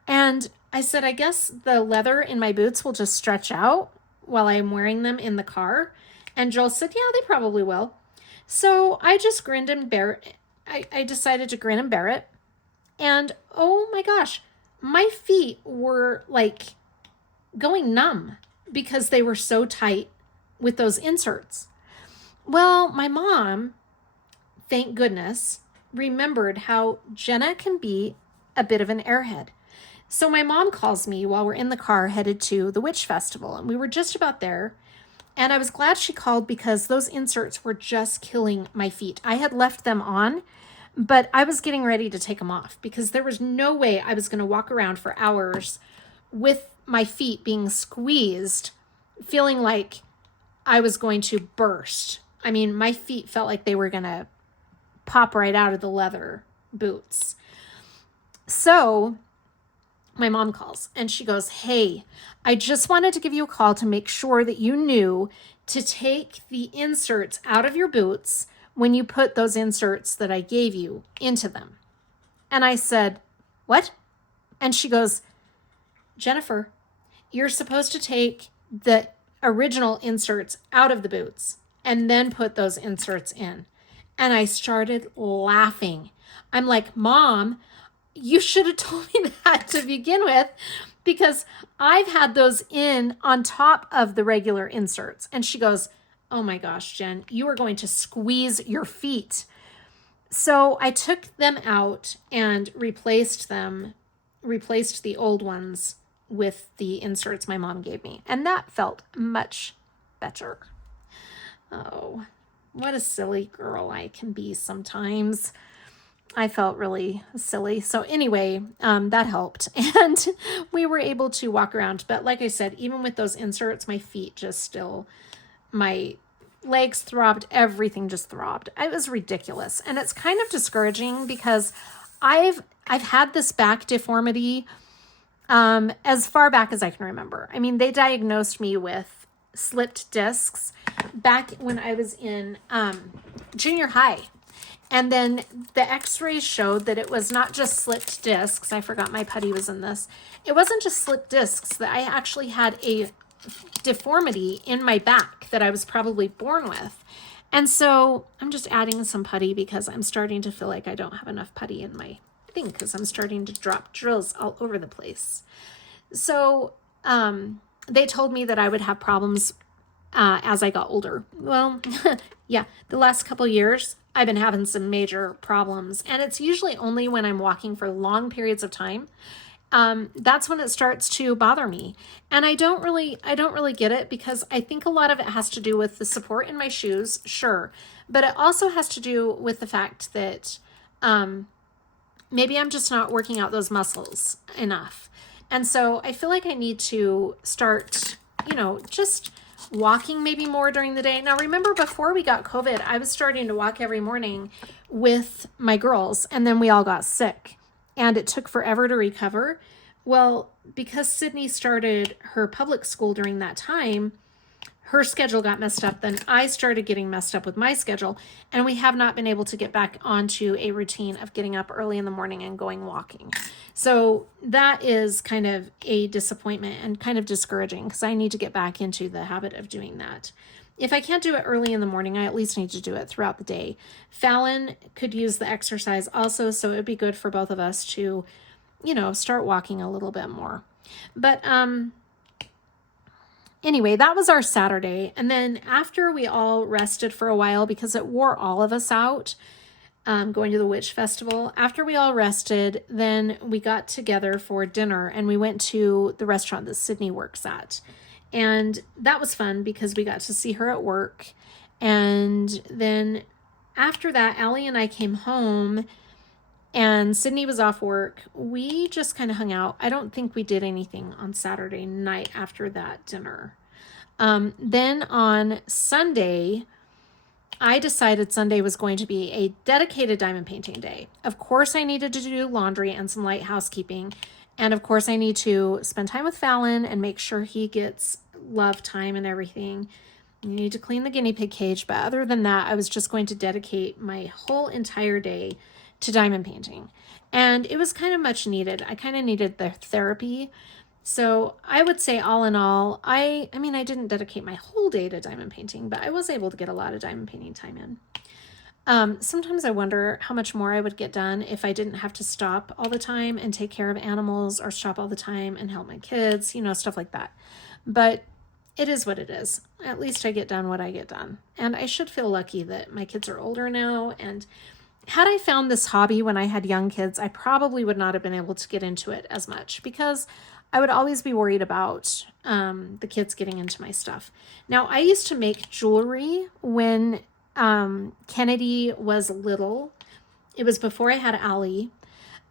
And I said, I guess the leather in my boots will just stretch out while I'm wearing them in the car. And Joel said, yeah, they probably will. So I just grinned and bear it. I decided to grin and bear it. And oh my gosh, my feet were like going numb because they were so tight with those inserts. Well, my mom, thank goodness, remembered how Jenna can be a bit of an airhead. So my mom calls me while we're in the car headed to the Witch Festival, and we were just about there. And I was glad she called because those inserts were just killing my feet. I had left them on, but I was getting ready to take them off because there was no way I was going to walk around for hours with my feet being squeezed, feeling like I was going to burst. I mean, my feet felt like they were going to pop right out of the leather boots. So my mom calls and she goes, hey, I just wanted to give you a call to make sure that you knew to take the inserts out of your boots when you put those inserts that I gave you into them. And I said, what? And she goes, Jennifer, you're supposed to take the original inserts out of the boots and then put those inserts in. And I started laughing. I'm like, Mom, you should have told me that to begin with, because I've had those in on top of the regular inserts. And she goes, oh my gosh, Jen, you are going to squeeze your feet. So I took them out and replaced the old ones with the inserts my mom gave me. And that felt much better. Oh, what a silly girl I can be sometimes. I felt really silly. So anyway, that helped. And we were able to walk around. But like I said, even with those inserts, my feet just still, my legs throbbed, everything just throbbed. It was ridiculous. And it's kind of discouraging because I've had this back deformity as far back as I can remember. I mean, they diagnosed me with slipped discs back when I was in junior high. And then the x-rays showed that it was not just slipped discs. I forgot my putty was in this. It wasn't just slipped discs, that I actually had a deformity in my back that I was probably born with. And so I'm just adding some putty because I'm starting to feel like I don't have enough putty in my thing because I'm starting to drop drills all over the place. So they told me that I would have problems as I got older. Well, yeah, the last couple years, I've been having some major problems, and it's usually only when I'm walking for long periods of time. That's when it starts to bother me. And I don't really get it, because I think a lot of it has to do with the support in my shoes, sure. But it also has to do with the fact that maybe I'm just not working out those muscles enough. And so I feel like I need to start, just walking maybe more during the day. Now, remember, before we got COVID, I was starting to walk every morning with my girls, and then we all got sick, and it took forever to recover. Well, because Sydney started her public school during that time, her schedule got messed up. Then I started getting messed up with my schedule, and we have not been able to get back onto a routine of getting up early in the morning and going walking. So that is kind of a disappointment and kind of discouraging, because I need to get back into the habit of doing that. If I can't do it early in the morning, I at least need to do it throughout the day. Fallon could use the exercise also, so it would be good for both of us to, start walking a little bit more. But anyway, that was our Saturday. And then after we all rested for a while, because it wore all of us out, going to the Witch Festival, after we all rested, then we got together for dinner, and we went to the restaurant that Sydney works at. And that was fun because we got to see her at work. And then after that, Allie and I came home, and Sydney was off work. We just kind of hung out. I don't think we did anything on Saturday night after that dinner. Then on Sunday, I decided Sunday was going to be a dedicated diamond painting day. Of course, I needed to do laundry and some light housekeeping. And of course, I need to spend time with Fallon and make sure he gets love time and everything. You need to clean the guinea pig cage. But other than that, I was just going to dedicate my whole entire day to diamond painting. And it was kind of much needed. I kind of needed the therapy. So I would say all in all, I mean, I didn't dedicate my whole day to diamond painting, but I was able to get a lot of diamond painting time in. Sometimes I wonder how much more I would get done if I didn't have to stop all the time and take care of animals, or stop all the time and help my kids, you know, stuff like that. But it is what it is. At least I get done what I get done. And I should feel lucky that my kids are older now. And had I found this hobby when I had young kids, I probably would not have been able to get into it as much, because I would always be worried about the kids getting into my stuff. Now, I used to make jewelry when Kennedy was little. It was before I had Allie.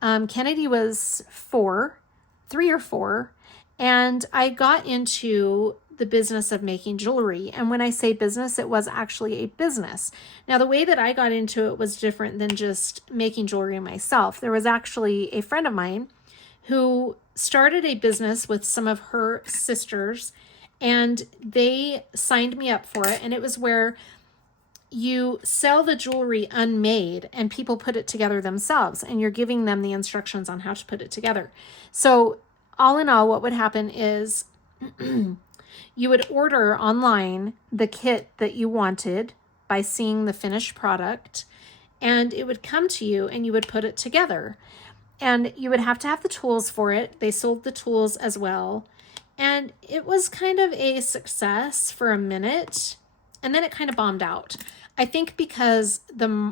Kennedy was 3 or 4, and I got into the business of making jewelry. And when I say business, it was actually a business. Now, the way that I got into it was different than just making jewelry myself. There was actually a friend of mine who started a business with some of her sisters, and they signed me up for it. And it was where you sell the jewelry unmade and people put it together themselves, and you're giving them the instructions on how to put it together. So all in all, what would happen is you would order online the kit that you wanted by seeing the finished product, and it would come to you and you would put it together. And you would have to have the tools for it. They sold the tools as well. And it was kind of a success for a minute, and then it kind of bombed out. I think because okay,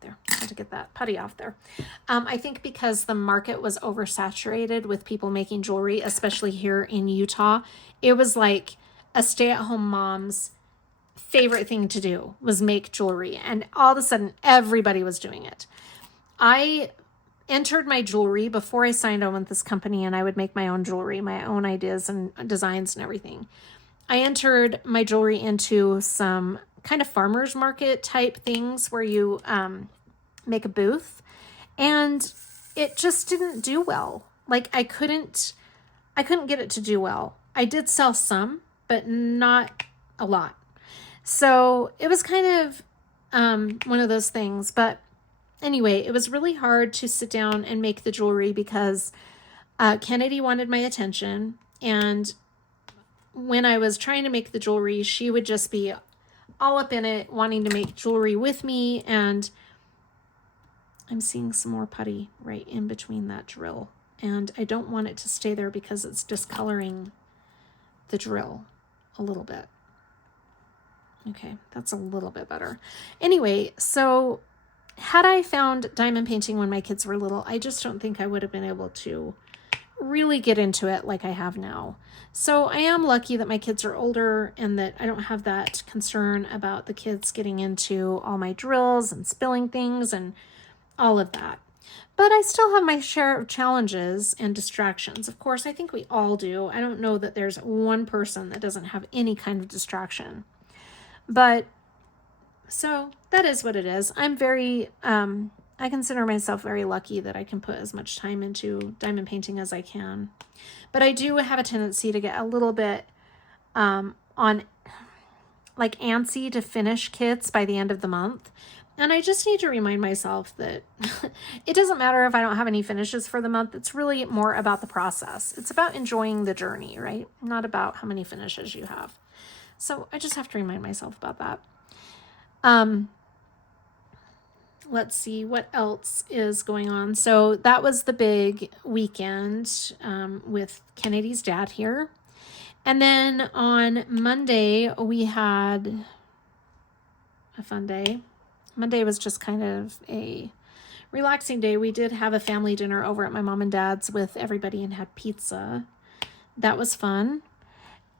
there, I had to get that putty off there. I think because the market was oversaturated with people making jewelry, especially here in Utah. It was like a stay-at-home mom's favorite thing to do was make jewelry, and all of a sudden everybody was doing it. I entered my jewelry before I signed on with this company, and I would make my own jewelry, my own ideas and designs and everything. I entered my jewelry into some kind of farmers market type things where you make a booth, and it just didn't do well. Like I couldn't get it to do well. I did sell some, but not a lot. So it was kind of one of those things. But anyway, it was really hard to sit down and make the jewelry because Kennedy wanted my attention. And when I was trying to make the jewelry, she would just be all up in it, wanting to make jewelry with me. And I'm seeing some more putty right in between that drill. And I don't want it to stay there because it's discoloring the drill a little bit. Okay, that's a little bit better. Anyway, so had I found diamond painting when my kids were little, I just don't think I would have been able to really get into it like I have now. So I am lucky that my kids are older and that I don't have that concern about the kids getting into all my drills and spilling things and all of that. But I still have my share of challenges and distractions. Of course, I think we all do. I don't know that there's one person that doesn't have any kind of distraction. But so that is what it is. I'm very, I consider myself very lucky that I can put as much time into diamond painting as I can. But I do have a tendency to get a little bit on like antsy to finish kits by the end of the month. And I just need to remind myself that it doesn't matter if I don't have any finishes for the month. It's really more about the process. It's about enjoying the journey, right? Not about how many finishes you have. So I just have to remind myself about that. Let's see what else is going on. So that was the big weekend with Kennedy's dad here. And then on Monday, we had a fun day. Monday was just kind of a relaxing day. We did have a family dinner over at my mom and dad's with everybody and had pizza. That was fun.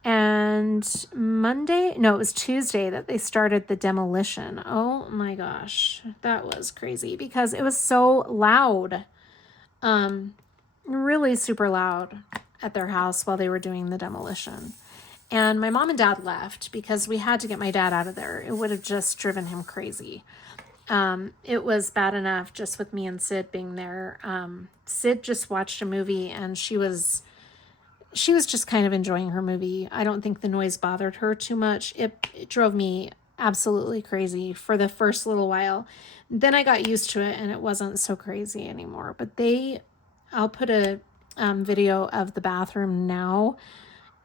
And it was Tuesday that they started the demolition. Oh my gosh, that was crazy because it was so loud. Really super loud at their house while they were doing the demolition. And my mom and dad left because we had to get my dad out of there. It would have just driven him crazy. It was bad enough just with me and Sid being there. Sid just watched a movie and she was just kind of enjoying her movie. I don't think the noise bothered her too much. It drove me absolutely crazy for the first little while. Then I got used to it and it wasn't so crazy anymore. But I'll put a video of the bathroom now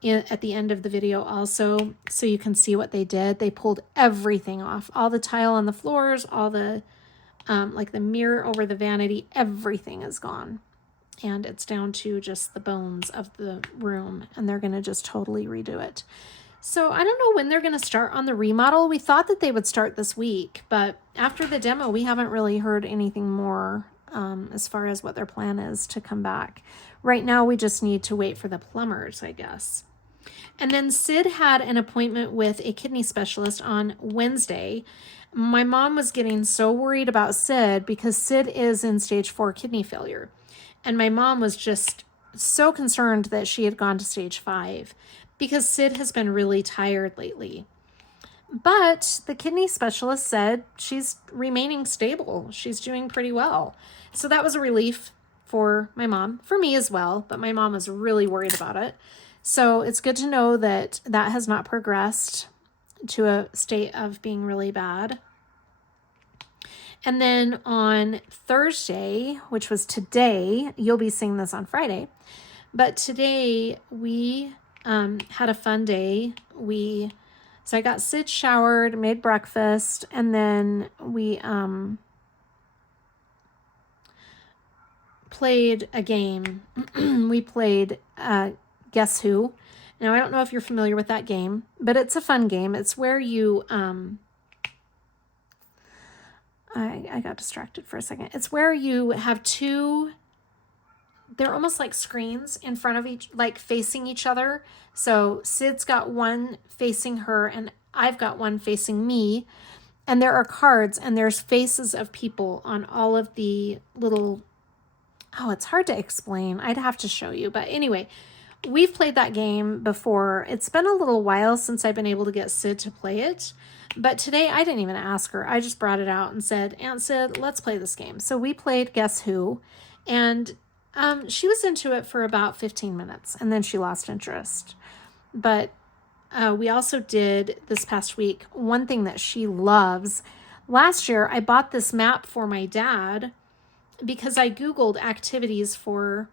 at the end of the video also, so you can see what they did. They pulled everything off, all the tile on the floors, all the like the mirror over the vanity, everything is gone. And it's down to just the bones of the room, and they're going to just totally redo it. So I don't know when they're going to start on the remodel. We thought that they would start this week, but after the demo, we haven't really heard anything more as far as what their plan is to come back. Right now, we just need to wait for the plumbers, I guess. And then Sid had an appointment with a kidney specialist on Wednesday. My mom was getting so worried about Sid because Sid is in stage 4 kidney failure. And my mom was just so concerned that she had gone to stage 5 because Sid has been really tired lately. But the kidney specialist said she's remaining stable. She's doing pretty well. So that was a relief for my mom, for me as well, but my mom was really worried about it. So it's good to know that that has not progressed to a state of being really bad. And then on Thursday, which was today, you'll be seeing this on Friday, but today we had a fun day. So I got Sid showered, made breakfast, and then we played a game. We played Guess Who. Now, I don't know if you're familiar with that game, but it's a fun game. It's where you, I got distracted for a second. It's where you have they're almost like screens in front of like facing each other. So Sid's got one facing her and I've got one facing me. And there are cards and there's faces of people on all of the little, it's hard to explain. I'd have to show you. But anyway, we've played that game before. It's been a little while since I've been able to get Sid to play it. But today I didn't even ask her. I just brought it out and said, Aunt Sid, let's play this game. So we played Guess Who. And she was into it for about 15 minutes and then she lost interest. But we also did this past week one thing that she loves. Last year, I bought this map for my dad because I Googled activities for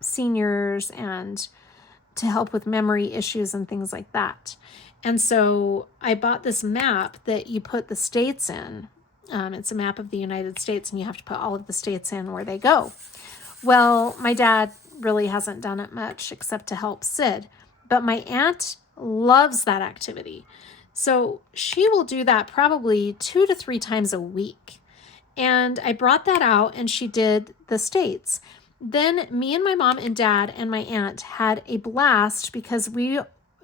seniors and to help with memory issues and things like that. And so I bought this map that you put the states in. It's a map of the United States and you have to put all of the states in where they go. Well, my dad really hasn't done it much except to help Sid, but my aunt loves that activity. So she will do that probably 2 to 3 times a week. And I brought that out and she did the states. Then me and my mom and dad and my aunt had a blast because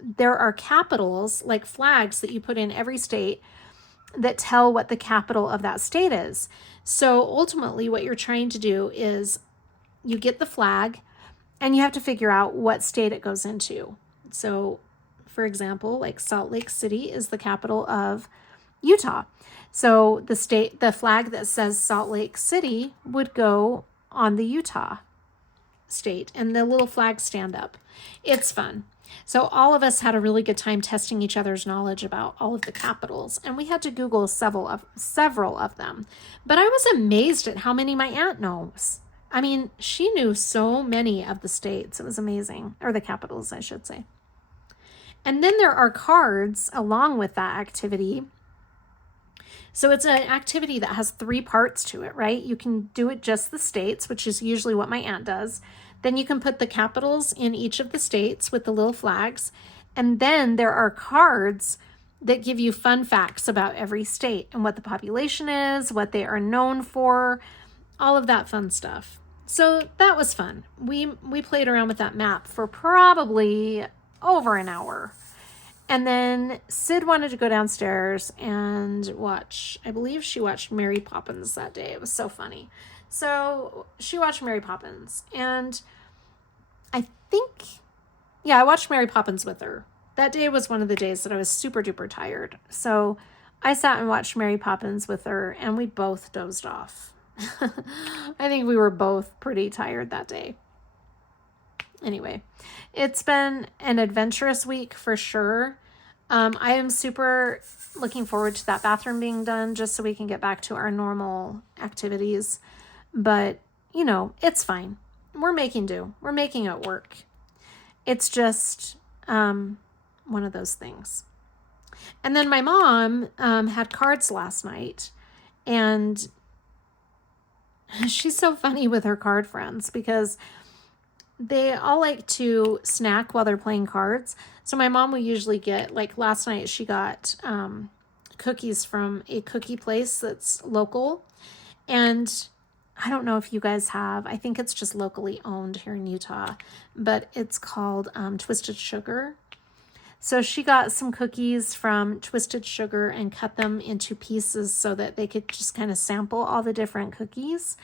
there are capitals, like flags that you put in every state that tell what the capital of that state is. So ultimately what you're trying to do is you get the flag and you have to figure out what state it goes into. So for example, like Salt Lake City is the capital of Utah. So the flag that says Salt Lake City would go on the Utah state and the little flags stand up. It's fun. So all of us had a really good time testing each other's knowledge about all of the capitals, and we had to Google several of them. But I was amazed at how many my aunt knows. I mean, she knew so many of the states. It was amazing, or the capitals, I should say. And then there are cards along with that activity. So it's an activity that has 3 parts to it, right? You can do it just the states, which is usually what my aunt does. Then you can put the capitals in each of the states with the little flags. And then there are cards that give you fun facts about every state and what the population is, what they are known for, all of that fun stuff. So that was fun. We played around with that map for probably over an hour. And then Sid wanted to go downstairs and watch, I believe she watched Mary Poppins that day. It was so funny. So she watched Mary Poppins, and I watched Mary Poppins with her. That day was one of the days that I was super duper tired. So I sat and watched Mary Poppins with her, and we both dozed off. I think we were both pretty tired that day. Anyway, it's been an adventurous week for sure. I am super looking forward to that bathroom being done just so we can get back to our normal activities. But, you know, it's fine. We're making do. We're making it work. It's just one of those things. And then my mom had cards last night, and she's so funny with her card friends because they all like to snack while they're playing cards. So my mom will usually get, like last night, she got cookies from a cookie place that's local. And I don't know if you guys have, I think it's just locally owned here in Utah, but it's called Twisted Sugar. So she got some cookies from Twisted Sugar and cut them into pieces so that they could just kind of sample all the different cookies.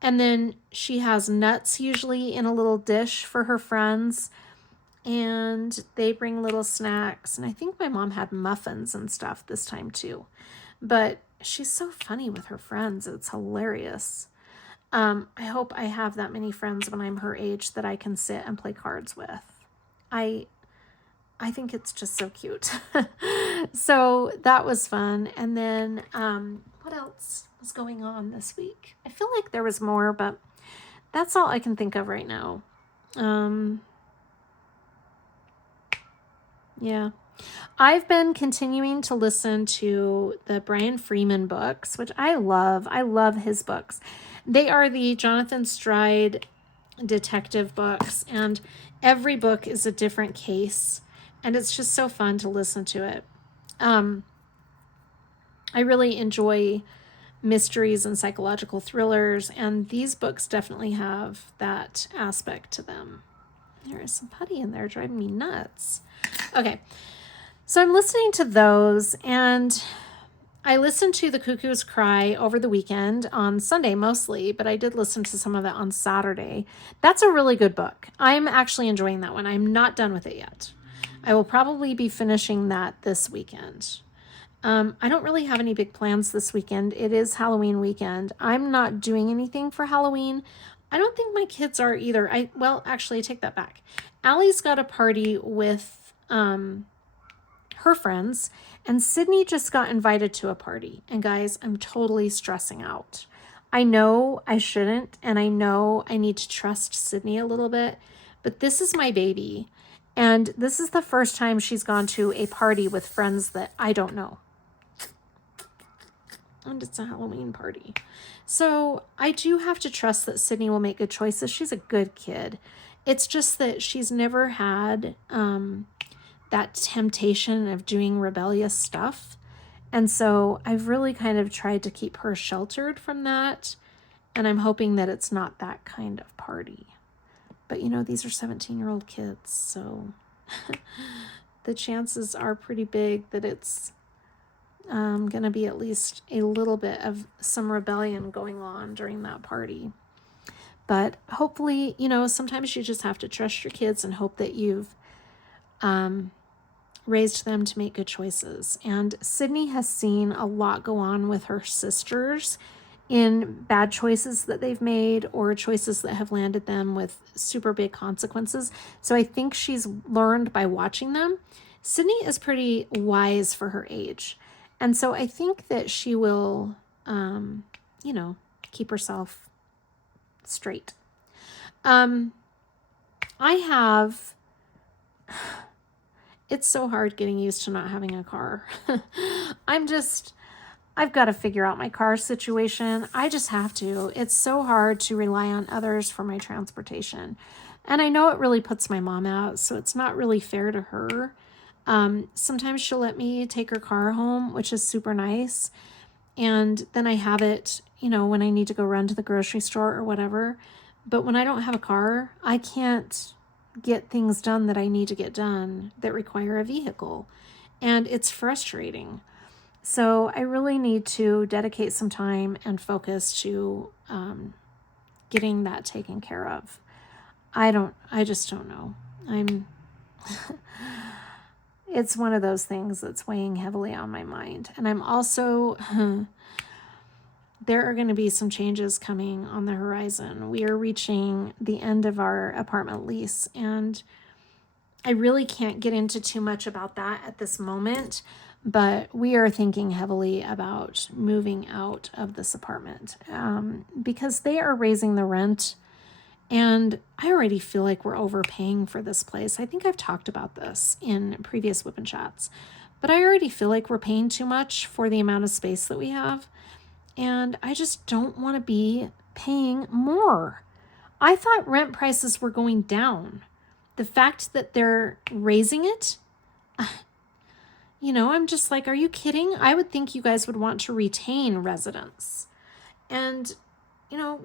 And then she has nuts usually in a little dish for her friends. And they bring little snacks. And I think my mom had muffins and stuff this time too. But she's so funny with her friends. It's hilarious. I hope I have that many friends when I'm her age that I can sit and play cards with. I think it's just so cute. So that was fun. And then what else was going on this week? I feel like there was more, but that's all I can think of right now. Yeah. I've been continuing to listen to the Brian Freeman books, which I love. I love his books. They are the Jonathan Stride detective books, and every book is a different case, and it's just so fun to listen to it. I really enjoy mysteries and psychological thrillers, and these books definitely have that aspect to them. There is some putty in there driving me nuts. Okay, so I'm listening to those, and I listened to The Cuckoo's Cry over the weekend on Sunday mostly, but I did listen to some of it on Saturday. That's a really good book. I'm actually enjoying that one. I'm not done with it yet. I will probably be finishing that this weekend. I don't really have any big plans this weekend. It is Halloween weekend. I'm not doing anything for Halloween. I don't think my kids are either. Actually, I take that back. Allie's got a party with her friends, and Sydney just got invited to a party. And guys, I'm totally stressing out. I know I shouldn't, and I know I need to trust Sydney a little bit, but this is my baby. And this is the first time she's gone to a party with friends that I don't know. And it's a Halloween party. So I do have to trust that Sydney will make good choices. She's a good kid. It's just that she's never had that temptation of doing rebellious stuff. And so I've really kind of tried to keep her sheltered from that. And I'm hoping that it's not that kind of party. But you know, these are 17-year-old kids. So the chances are pretty big that it's going to be at least a little bit of some rebellion going on during that party. But hopefully, you know, sometimes you just have to trust your kids and hope that you've raised them to make good choices. And Sydney has seen a lot go on with her sisters in bad choices that they've made or choices that have landed them with super big consequences. So I think she's learned by watching them. Sydney is pretty wise for her age. And so I think that she will, you know, keep herself straight. It's so hard getting used to not having a car. I've got to figure out my car situation. I just have to. It's so hard to rely on others for my transportation. And I know it really puts my mom out, so it's not really fair to her. Sometimes she'll let me take her car home, which is super nice. And then I have it, you know, when I need to go run to the grocery store or whatever. But when I don't have a car, I can't get things done that I need to get done that require a vehicle. And it's frustrating. So I really need to dedicate some time and focus to getting that taken care of. I just don't know. it's one of those things that's weighing heavily on my mind. And I'm also, there are going to be some changes coming on the horizon. We are reaching the end of our apartment lease, and I really can't get into too much about that at this moment, but we are thinking heavily about moving out of this apartment because they are raising the rent, and I already feel like we're overpaying for this place. I think I've talked about this in previous Whip and Chats, but I already feel like we're paying too much for the amount of space that we have, and I just don't want to be paying more. I thought rent prices were going down. The fact that they're raising it, I'm just like, are you kidding? I would think you guys would want to retain residents. And,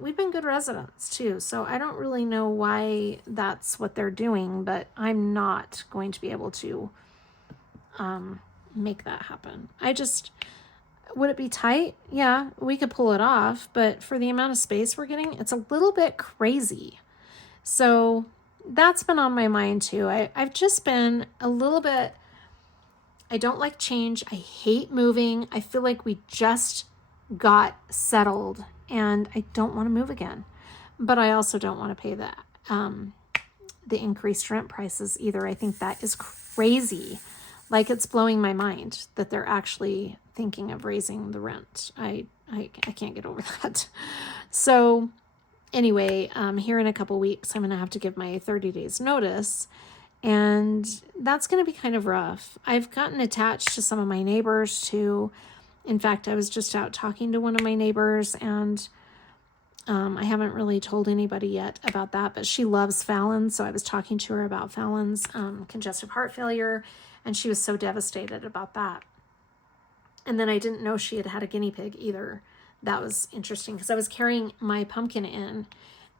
we've been good residents too. So I don't really know why that's what they're doing, but I'm not going to be able to make that happen. Would it be tight? Yeah, we could pull it off, but for the amount of space we're getting, it's a little bit crazy. So that's been on my mind too. I've just been a little bit, I don't like change. I hate moving. I feel like we just got settled and I don't want to move again. But I also don't want to pay the increased rent prices either. I think that is crazy. Like, it's blowing my mind that they're actually thinking of raising the rent. I can't get over that. So anyway, here in a couple weeks, I'm going to have to give my 30 days notice, and that's going to be kind of rough. I've gotten attached to some of my neighbors too. In fact, I was just out talking to one of my neighbors, and I haven't really told anybody yet about that, but she loves Fallon. So I was talking to her about Fallon's congestive heart failure, and she was so devastated about that. And then I didn't know she had had a guinea pig either. That was interesting because I was carrying my pumpkin in,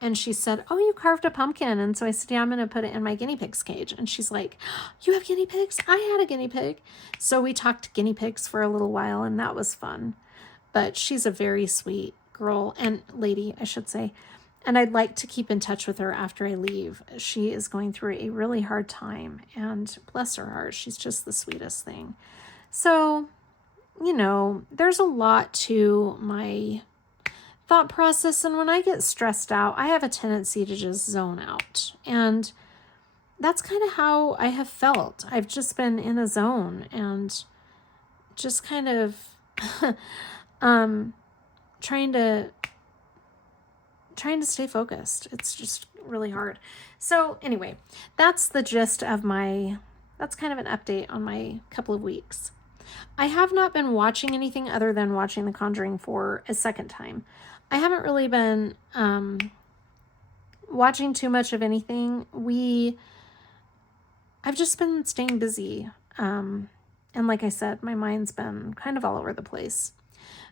and she said, "Oh, you carved a pumpkin." And so I said, "Yeah, I'm going to put it in my guinea pig's cage." And she's like, "You have guinea pigs? I had a guinea pig." So we talked guinea pigs for a little while, and that was fun. But she's a very sweet girl, and lady, I should say. And I'd like to keep in touch with her after I leave. She is going through a really hard time, and bless her heart, she's just the sweetest thing. So, there's a lot to my thought process, and when I get stressed out, I have a tendency to just zone out, and that's kind of how I have felt. I've just been in a zone and just kind of trying to stay focused. It's just really hard. So anyway, that's the gist of that's kind of an update on my couple of weeks. I have not been watching anything other than watching The Conjuring for a second time. I haven't really been watching too much of anything. I've just been staying busy. And like I said, my mind's been kind of all over the place.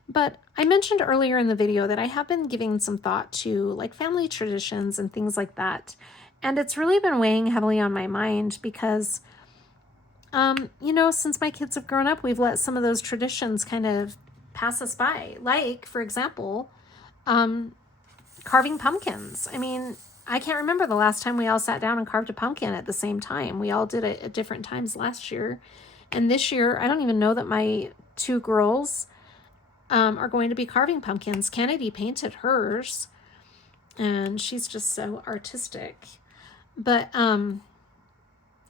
But I mentioned earlier in the video that I have been giving some thought to like family traditions and things like that. And it's really been weighing heavily on my mind because since my kids have grown up, we've let some of those traditions kind of pass us by. Like, for example, carving pumpkins. I mean, I can't remember the last time we all sat down and carved a pumpkin at the same time. We all did it at different times last year. And this year, I don't even know that my two girls are going to be carving pumpkins. Kennedy painted hers, and she's just so artistic. But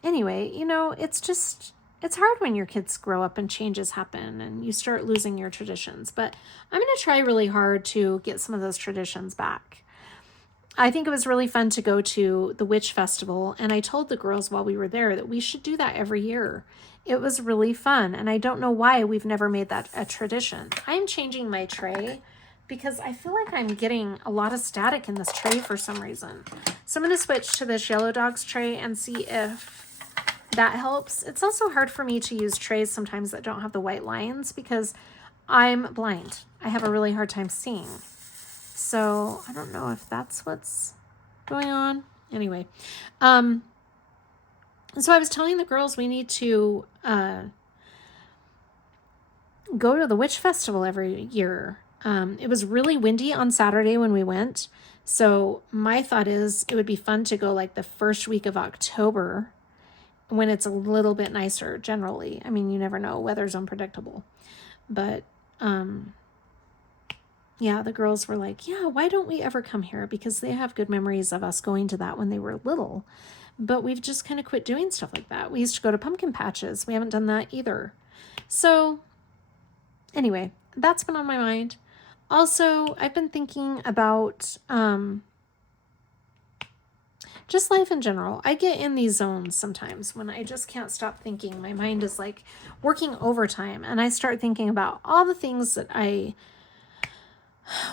anyway, it's hard when your kids grow up and changes happen and you start losing your traditions. But I'm going to try really hard to get some of those traditions back. I think it was really fun to go to the Witch Festival, and I told the girls while we were there that we should do that every year. It was really fun, and I don't know why we've never made that a tradition. I'm changing my tray because I feel like I'm getting a lot of static in this tray for some reason. So I'm going to switch to this Yellow Dogs tray and see if that helps. It's also hard for me to use trays sometimes that don't have the white lines because I'm blind. I have a really hard time seeing. So I don't know if that's what's going on. Anyway, so I was telling the girls we need to go to the Witch Festival every year. It was really windy on Saturday when we went. So my thought is it would be fun to go like the first week of October when it's a little bit nicer generally. I mean, you never know, weather's unpredictable. But yeah, the girls were like, yeah, why don't we ever come here? Because they have good memories of us going to that when they were little. But we've just kind of quit doing stuff like that. We used to go to pumpkin patches. We haven't done that either. So anyway, that's been on my mind. Also, I've been thinking about just life in general. I get in these zones sometimes when I just can't stop thinking. My mind is like working overtime, and I start thinking about all the things that I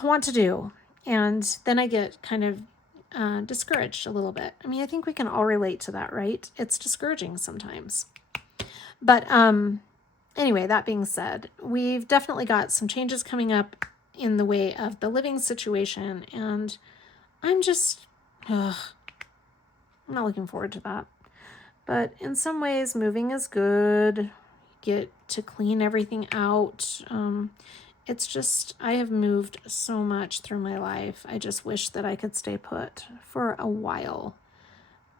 want to do. And then I get kind of discouraged a little bit. I mean, I think we can all relate to that, right? It's discouraging sometimes. But anyway, that being said, we've definitely got some changes coming up in the way of the living situation, and I'm not looking forward to that. But in some ways, moving is good. Get to clean everything out. It's just, I have moved so much through my life. I just wish that I could stay put for a while.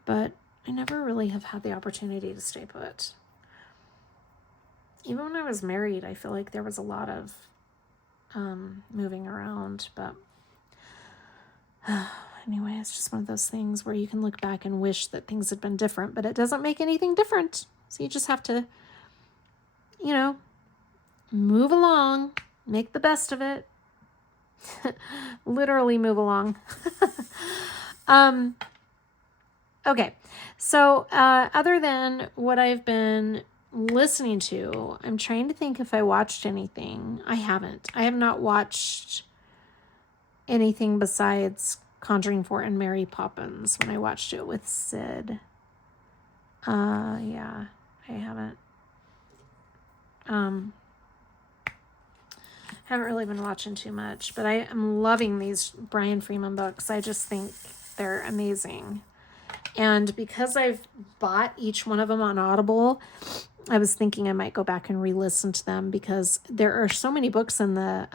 But I never really have had the opportunity to stay put. Even when I was married, I feel like there was a lot of moving around. But anyway, it's just one of those things where you can look back and wish that things had been different, but it doesn't make anything different. So you just have to, move along, make the best of it. Literally move along. Okay. So other than what I've been listening to, I'm trying to think if I watched anything. I haven't. I have not watched anything besides Conjuring 4 and Mary Poppins when I watched it with Sid. Yeah, I haven't. Haven't really been watching too much, but I am loving these Brian Freeman books. I just think they're amazing. And because I've bought each one of them on Audible, I was thinking I might go back and re-listen to them because there are so many books in the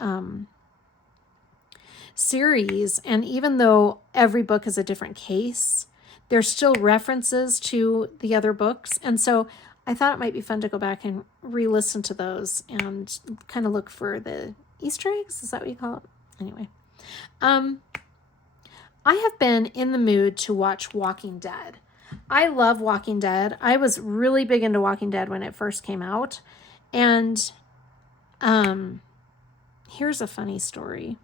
series, and even though every book is a different case, there's still references to the other books, and so I thought it might be fun to go back and re-listen to those and kind of look for the Easter eggs. Is that what you call it? Anyway, I have been in the mood to watch Walking Dead. I love Walking Dead. I was really big into Walking Dead when it first came out, and here's a funny story.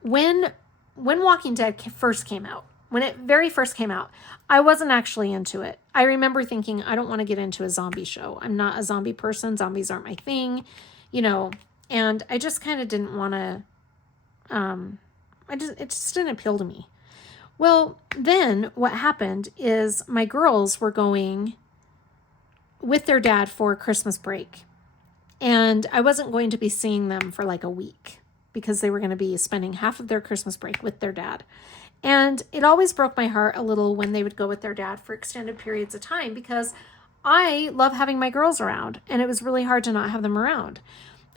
When Walking Dead first came out, when it very first came out, I wasn't actually into it. I remember thinking, I don't want to get into a zombie show. I'm not a zombie person. Zombies aren't my thing, and I just kind of didn't want to, it just didn't appeal to me. Well, then what happened is my girls were going with their dad for Christmas break, and I wasn't going to be seeing them for like a week because they were going to be spending half of their Christmas break with their dad. And it always broke my heart a little when they would go with their dad for extended periods of time because I love having my girls around, and it was really hard to not have them around.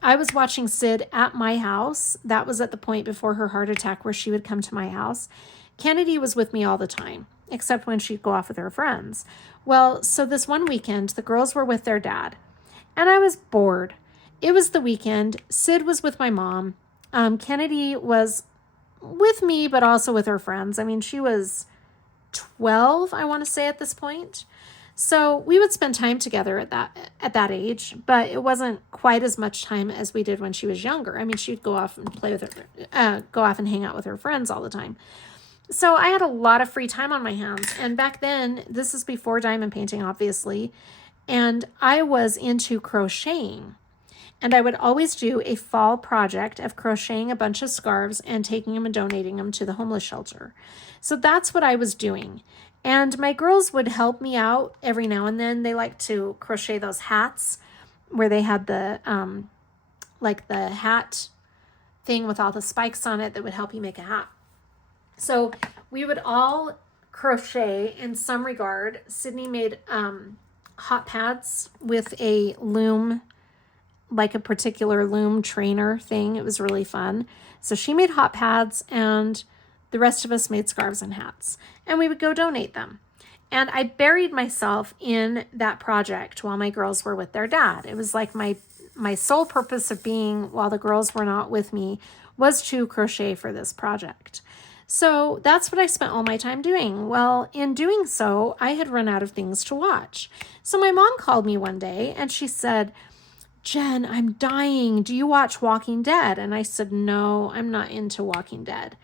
I was watching Sid at my house. That was at the point before her heart attack where she would come to my house. Kennedy was with me all the time, except when she'd go off with her friends. Well, so this one weekend, the girls were with their dad, and I was bored. It was the weekend. Sid was with my mom. Kennedy was with me, but also with her friends. I mean, she was 12, I want to say, at this point. So we would spend time together at that age, but it wasn't quite as much time as we did when she was younger. I mean, she'd go off and play with her, go off and hang out with her friends all the time. So I had a lot of free time on my hands. And back then, this is before diamond painting, obviously, and I was into crocheting. And I would always do a fall project of crocheting a bunch of scarves and taking them and donating them to the homeless shelter. So that's what I was doing. And my girls would help me out every now and then. They like to crochet those hats where they had the, like the hat thing with all the spikes on it that would help you make a hat. So we would all crochet in some regard. Sydney made hot pads with a loom, like a particular loom trainer thing. It was really fun. So she made hot pads and the rest of us made scarves and hats, and we would go donate them. And I buried myself in that project while my girls were with their dad. It was like my sole purpose of being while the girls were not with me was to crochet for this project. So that's what I spent all my time doing. Well, in doing so, I had run out of things to watch. So my mom called me one day and she said, Jen, I'm dying. Do you watch Walking Dead? And I said, no, I'm not into Walking Dead.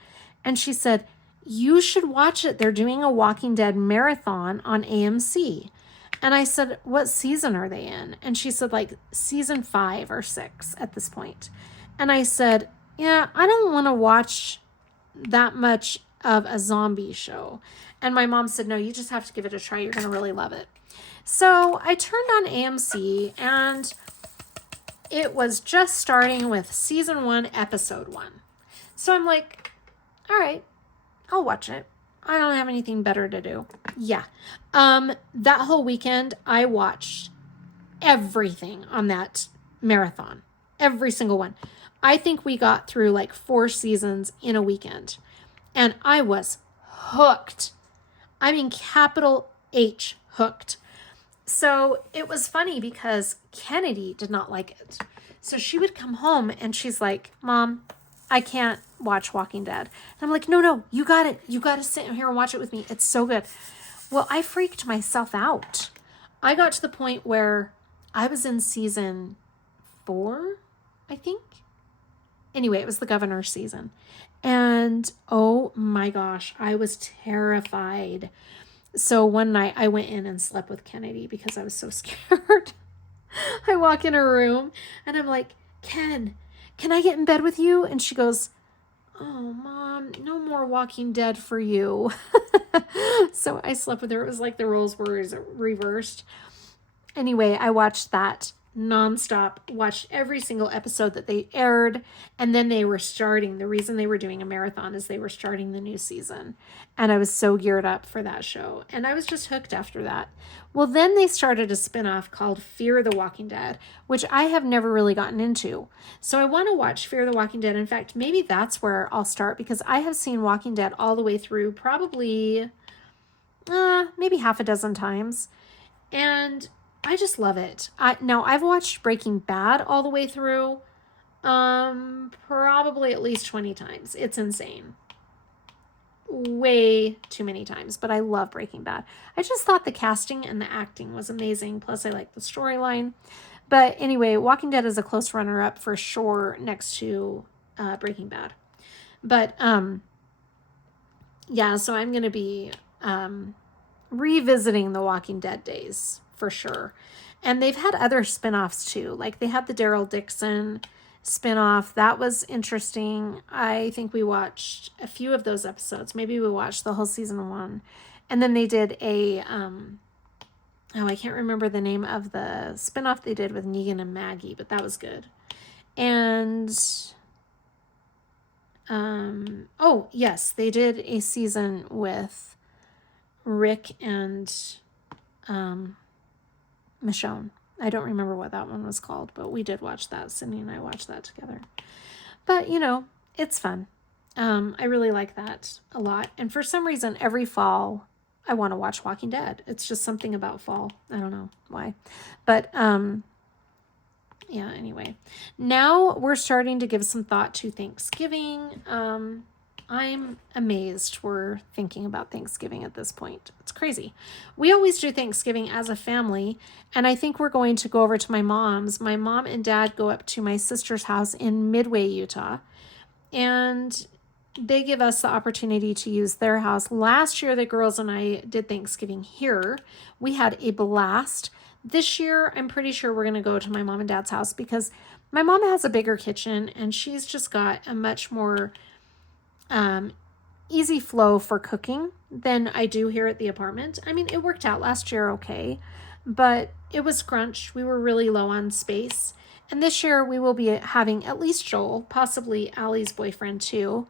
And she said, you should watch it. They're doing a Walking Dead marathon on AMC. And I said, what season are they in? And she said, like season 5 or 6 at this point. And I said, yeah, I don't want to watch that much of a zombie show. And my mom said, no, you just have to give it a try. You're going to really love it. So I turned on AMC and it was just starting with season 1, episode 1. So I'm like, all right, I'll watch it. I don't have anything better to do. Yeah. That whole weekend, I watched everything on that marathon. Every single one. I think we got through like 4 seasons in a weekend. And I was hooked. I mean, capital H, hooked. So it was funny because Kennedy did not like it. So she would come home and she's like, Mom, I can't watch Walking Dead. And I'm like, no, you got it. You got to sit here and watch it with me. It's so good. Well, I freaked myself out. I got to the point where I was in season 4, I think. Anyway, it was the governor's season. And oh my gosh, I was terrified. So one night I went in and slept with Kennedy because I was so scared. I walk in her room and I'm like, Ken, can I get in bed with you? And she goes, oh, Mom, no more Walking Dead for you. So I slept with her. It was like the roles were reversed. Anyway, I watched that nonstop, watched every single episode that they aired, and then they were starting. The reason they were doing a marathon is they were starting the new season, and I was so geared up for that show, and I was just hooked after that. Well, then they started a spinoff called Fear the Walking Dead, which I have never really gotten into. So I want to watch Fear the Walking Dead. In fact, maybe that's where I'll start because I have seen Walking Dead all the way through probably maybe half a dozen times, and I just love it. Now I've watched Breaking Bad all the way through, probably at least 20 times. It's insane. Way too many times, but I love Breaking Bad. I just thought the casting and the acting was amazing. Plus I like the storyline. But anyway, Walking Dead is a close runner-up for sure next to Breaking Bad. But yeah, so I'm going to be revisiting the Walking Dead days for sure. And they've had other spinoffs too. Like they had the Daryl Dixon spinoff. That was interesting. I think we watched a few of those episodes. Maybe we watched the whole season 1. And then they did a, I can't remember the name of the spinoff they did with Negan and Maggie, but that was good. And, oh yes, they did a season with Rick and, Michonne. I don't remember what that one was called, but we did watch that. Cindy and I watched that together. But, you know, it's fun. I really like that a lot. And for some reason, every fall, I want to watch Walking Dead. It's just something about fall. I don't know why. But, yeah, anyway. Now we're starting to give some thought to Thanksgiving. I'm amazed we're thinking about Thanksgiving at this point. It's crazy. We always do Thanksgiving as a family, and I think we're going to go over to my mom's. My mom and dad go up to my sister's house in Midway, Utah, and they give us the opportunity to use their house. Last year, the girls and I did Thanksgiving here. We had a blast. This year, I'm pretty sure we're going to go to my mom and dad's house because my mom has a bigger kitchen, and she's just got a much more easy flow for cooking than I do here at the apartment. I mean, it worked out last year okay, but it was scrunched. We were really low on space. And this year we will be having at least Joel, possibly Allie's boyfriend too,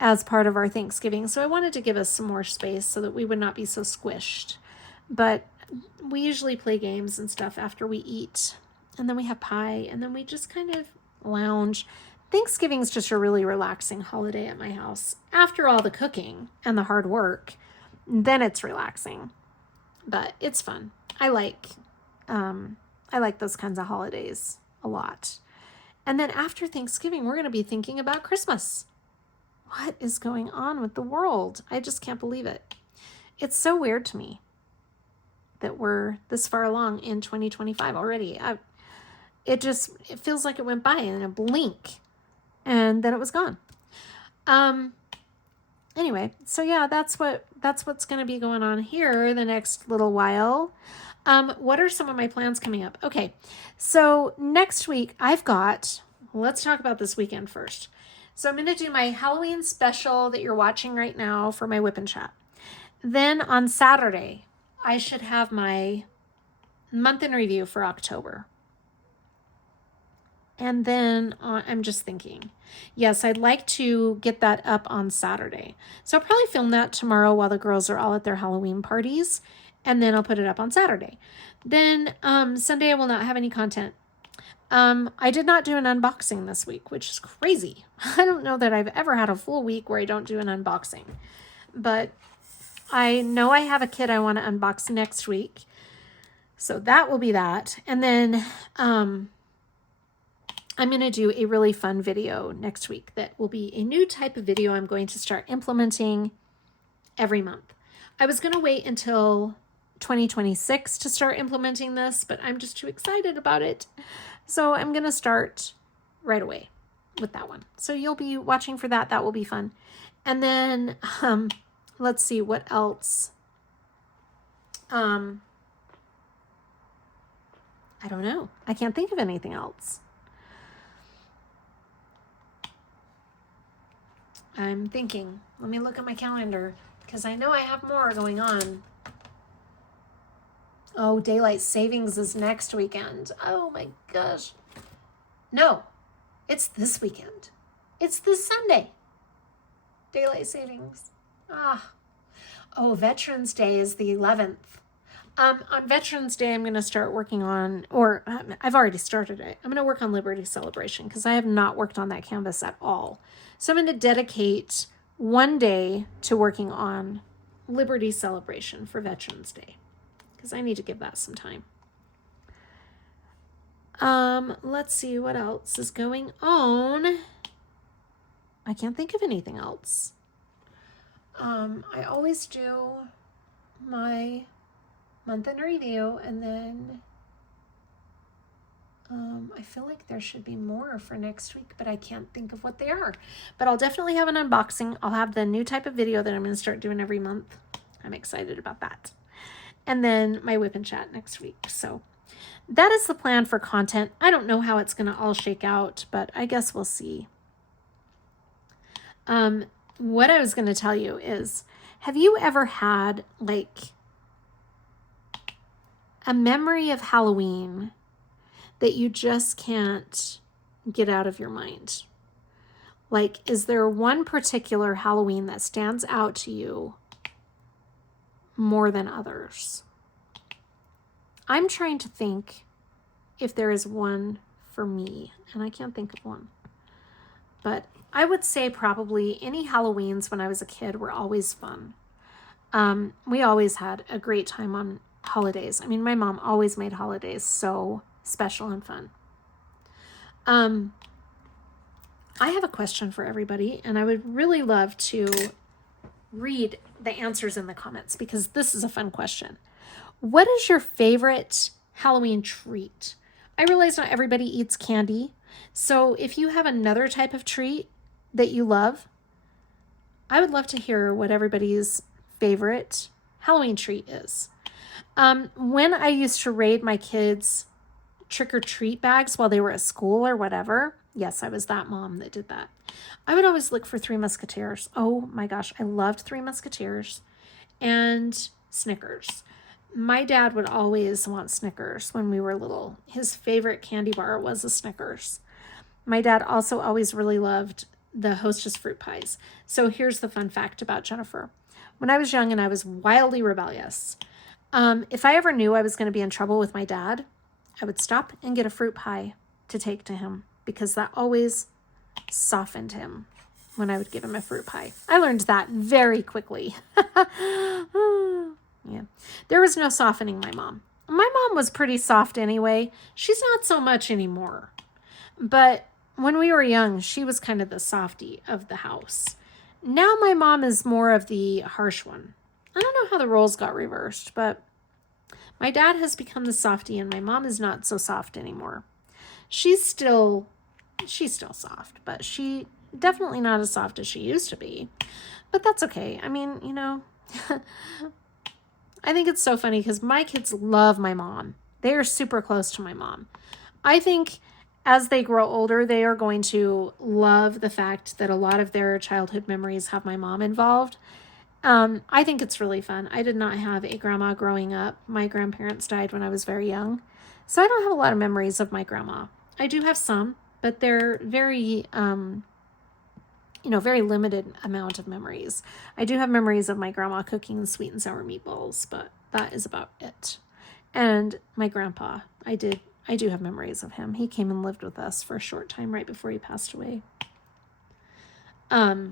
as part of our Thanksgiving. So I wanted to give us some more space so that we would not be so squished. But we usually play games and stuff after we eat. And then we have pie, and then we just kind of lounge. Thanksgiving is just a really relaxing holiday at my house. After all the cooking and the hard work, then it's relaxing. but it's fun. I like those kinds of holidays a lot. And then after Thanksgiving, we're going to be thinking about Christmas. What is going on with the world? I just can't believe it. It's so weird to me that we're this far along in 2025 already. It feels like it went by in a blink and then it was gone. Anyway, so yeah, that's what's going to be going on here the next little while. What are some of my plans coming up? Okay, so next week let's talk about this weekend first. So I'm going to do my Halloween special that you're watching right now for my Whip and Chat. Then on Saturday, I should have my month in review for October. And then I'm just thinking, yes, I'd like to get that up on Saturday. So I'll probably film that tomorrow while the girls are all at their Halloween parties. And then I'll put it up on Saturday. Then Sunday I will not have any content. I did not do an unboxing this week, which is crazy. I don't know that I've ever had a full week where I don't do an unboxing. But I know I have a kit I want to unbox next week. So that will be that. And then I'm going to do a really fun video next week that will be a new type of video I'm going to start implementing every month. I was going to wait until 2026 to start implementing this, but I'm just too excited about it. So I'm going to start right away with that one. So you'll be watching for that. That will be fun. And then let's see what else. I don't know. I can't think of anything else. I'm thinking. Let me look at my calendar because I know I have more going on. Oh, daylight savings is next weekend. Oh my gosh. No, it's this weekend. It's this Sunday. Daylight savings. Oh, Veterans Day is the 11th. On Veterans Day, I'm going to start working on, or I've already started it. I'm going to work on Liberty Celebration because I have not worked on that canvas at all. So I'm going to dedicate one day to working on Liberty Celebration for Veterans Day because I need to give that some time. Let's see what else is going on. I can't think of anything else. I always do my month in review, and then I feel like there should be more for next week, but I can't think of what they are. But I'll definitely have an unboxing. I'll have the new type of video that I'm going to start doing every month. I'm excited about that. And then my Whip and Chat next week. So that is the plan for content. I don't know how it's going to all shake out, but I guess we'll see. What I was going to tell you is, have you ever had like a memory of Halloween that you just can't get out of your mind? Like, is there one particular Halloween that stands out to you more than others? I'm trying to think if there is one for me, and I can't think of one. But I would say probably any Halloweens when I was a kid were always fun. We always had a great time on holidays. I mean, my mom always made holidays so special and fun. I have a question for everybody, and I would really love to read the answers in the comments because this is a fun question. What is your favorite Halloween treat? I realize not everybody eats candy, so if you have another type of treat that you love, I would love to hear what everybody's favorite Halloween treat is. When I used to raid my kids' trick-or-treat bags while they were at school or whatever, yes, I was that mom that did that. I would always look for Three Musketeers. Oh my gosh, I loved Three Musketeers and Snickers. My dad would always want Snickers when we were little. His favorite candy bar was a Snickers. My dad also always really loved the Hostess fruit pies. So here's the fun fact about Jennifer. When I was young and I was wildly rebellious, if I ever knew I was going to be in trouble with my dad, I would stop and get a fruit pie to take to him because that always softened him when I would give him a fruit pie. I learned that very quickly. Yeah. There was no softening my mom. My mom was pretty soft anyway. She's not so much anymore. But when we were young, she was kind of the softie of the house. Now my mom is more of the harsh one. I don't know how the roles got reversed, but my dad has become the softie and my mom is not so soft anymore. She's still soft, but she definitely not as soft as she used to be. But that's okay. I mean, you know, I think it's so funny because my kids love my mom. They are super close to my mom. I think as they grow older, they are going to love the fact that a lot of their childhood memories have my mom involved. I think it's really fun. I did not have a grandma growing up. My grandparents died when I was very young. So I don't have a lot of memories of my grandma. I do have some, but they're very, very limited amount of memories. I do have memories of my grandma cooking sweet and sour meatballs, but that is about it. And my grandpa, I do have memories of him. He came and lived with us for a short time right before he passed away. I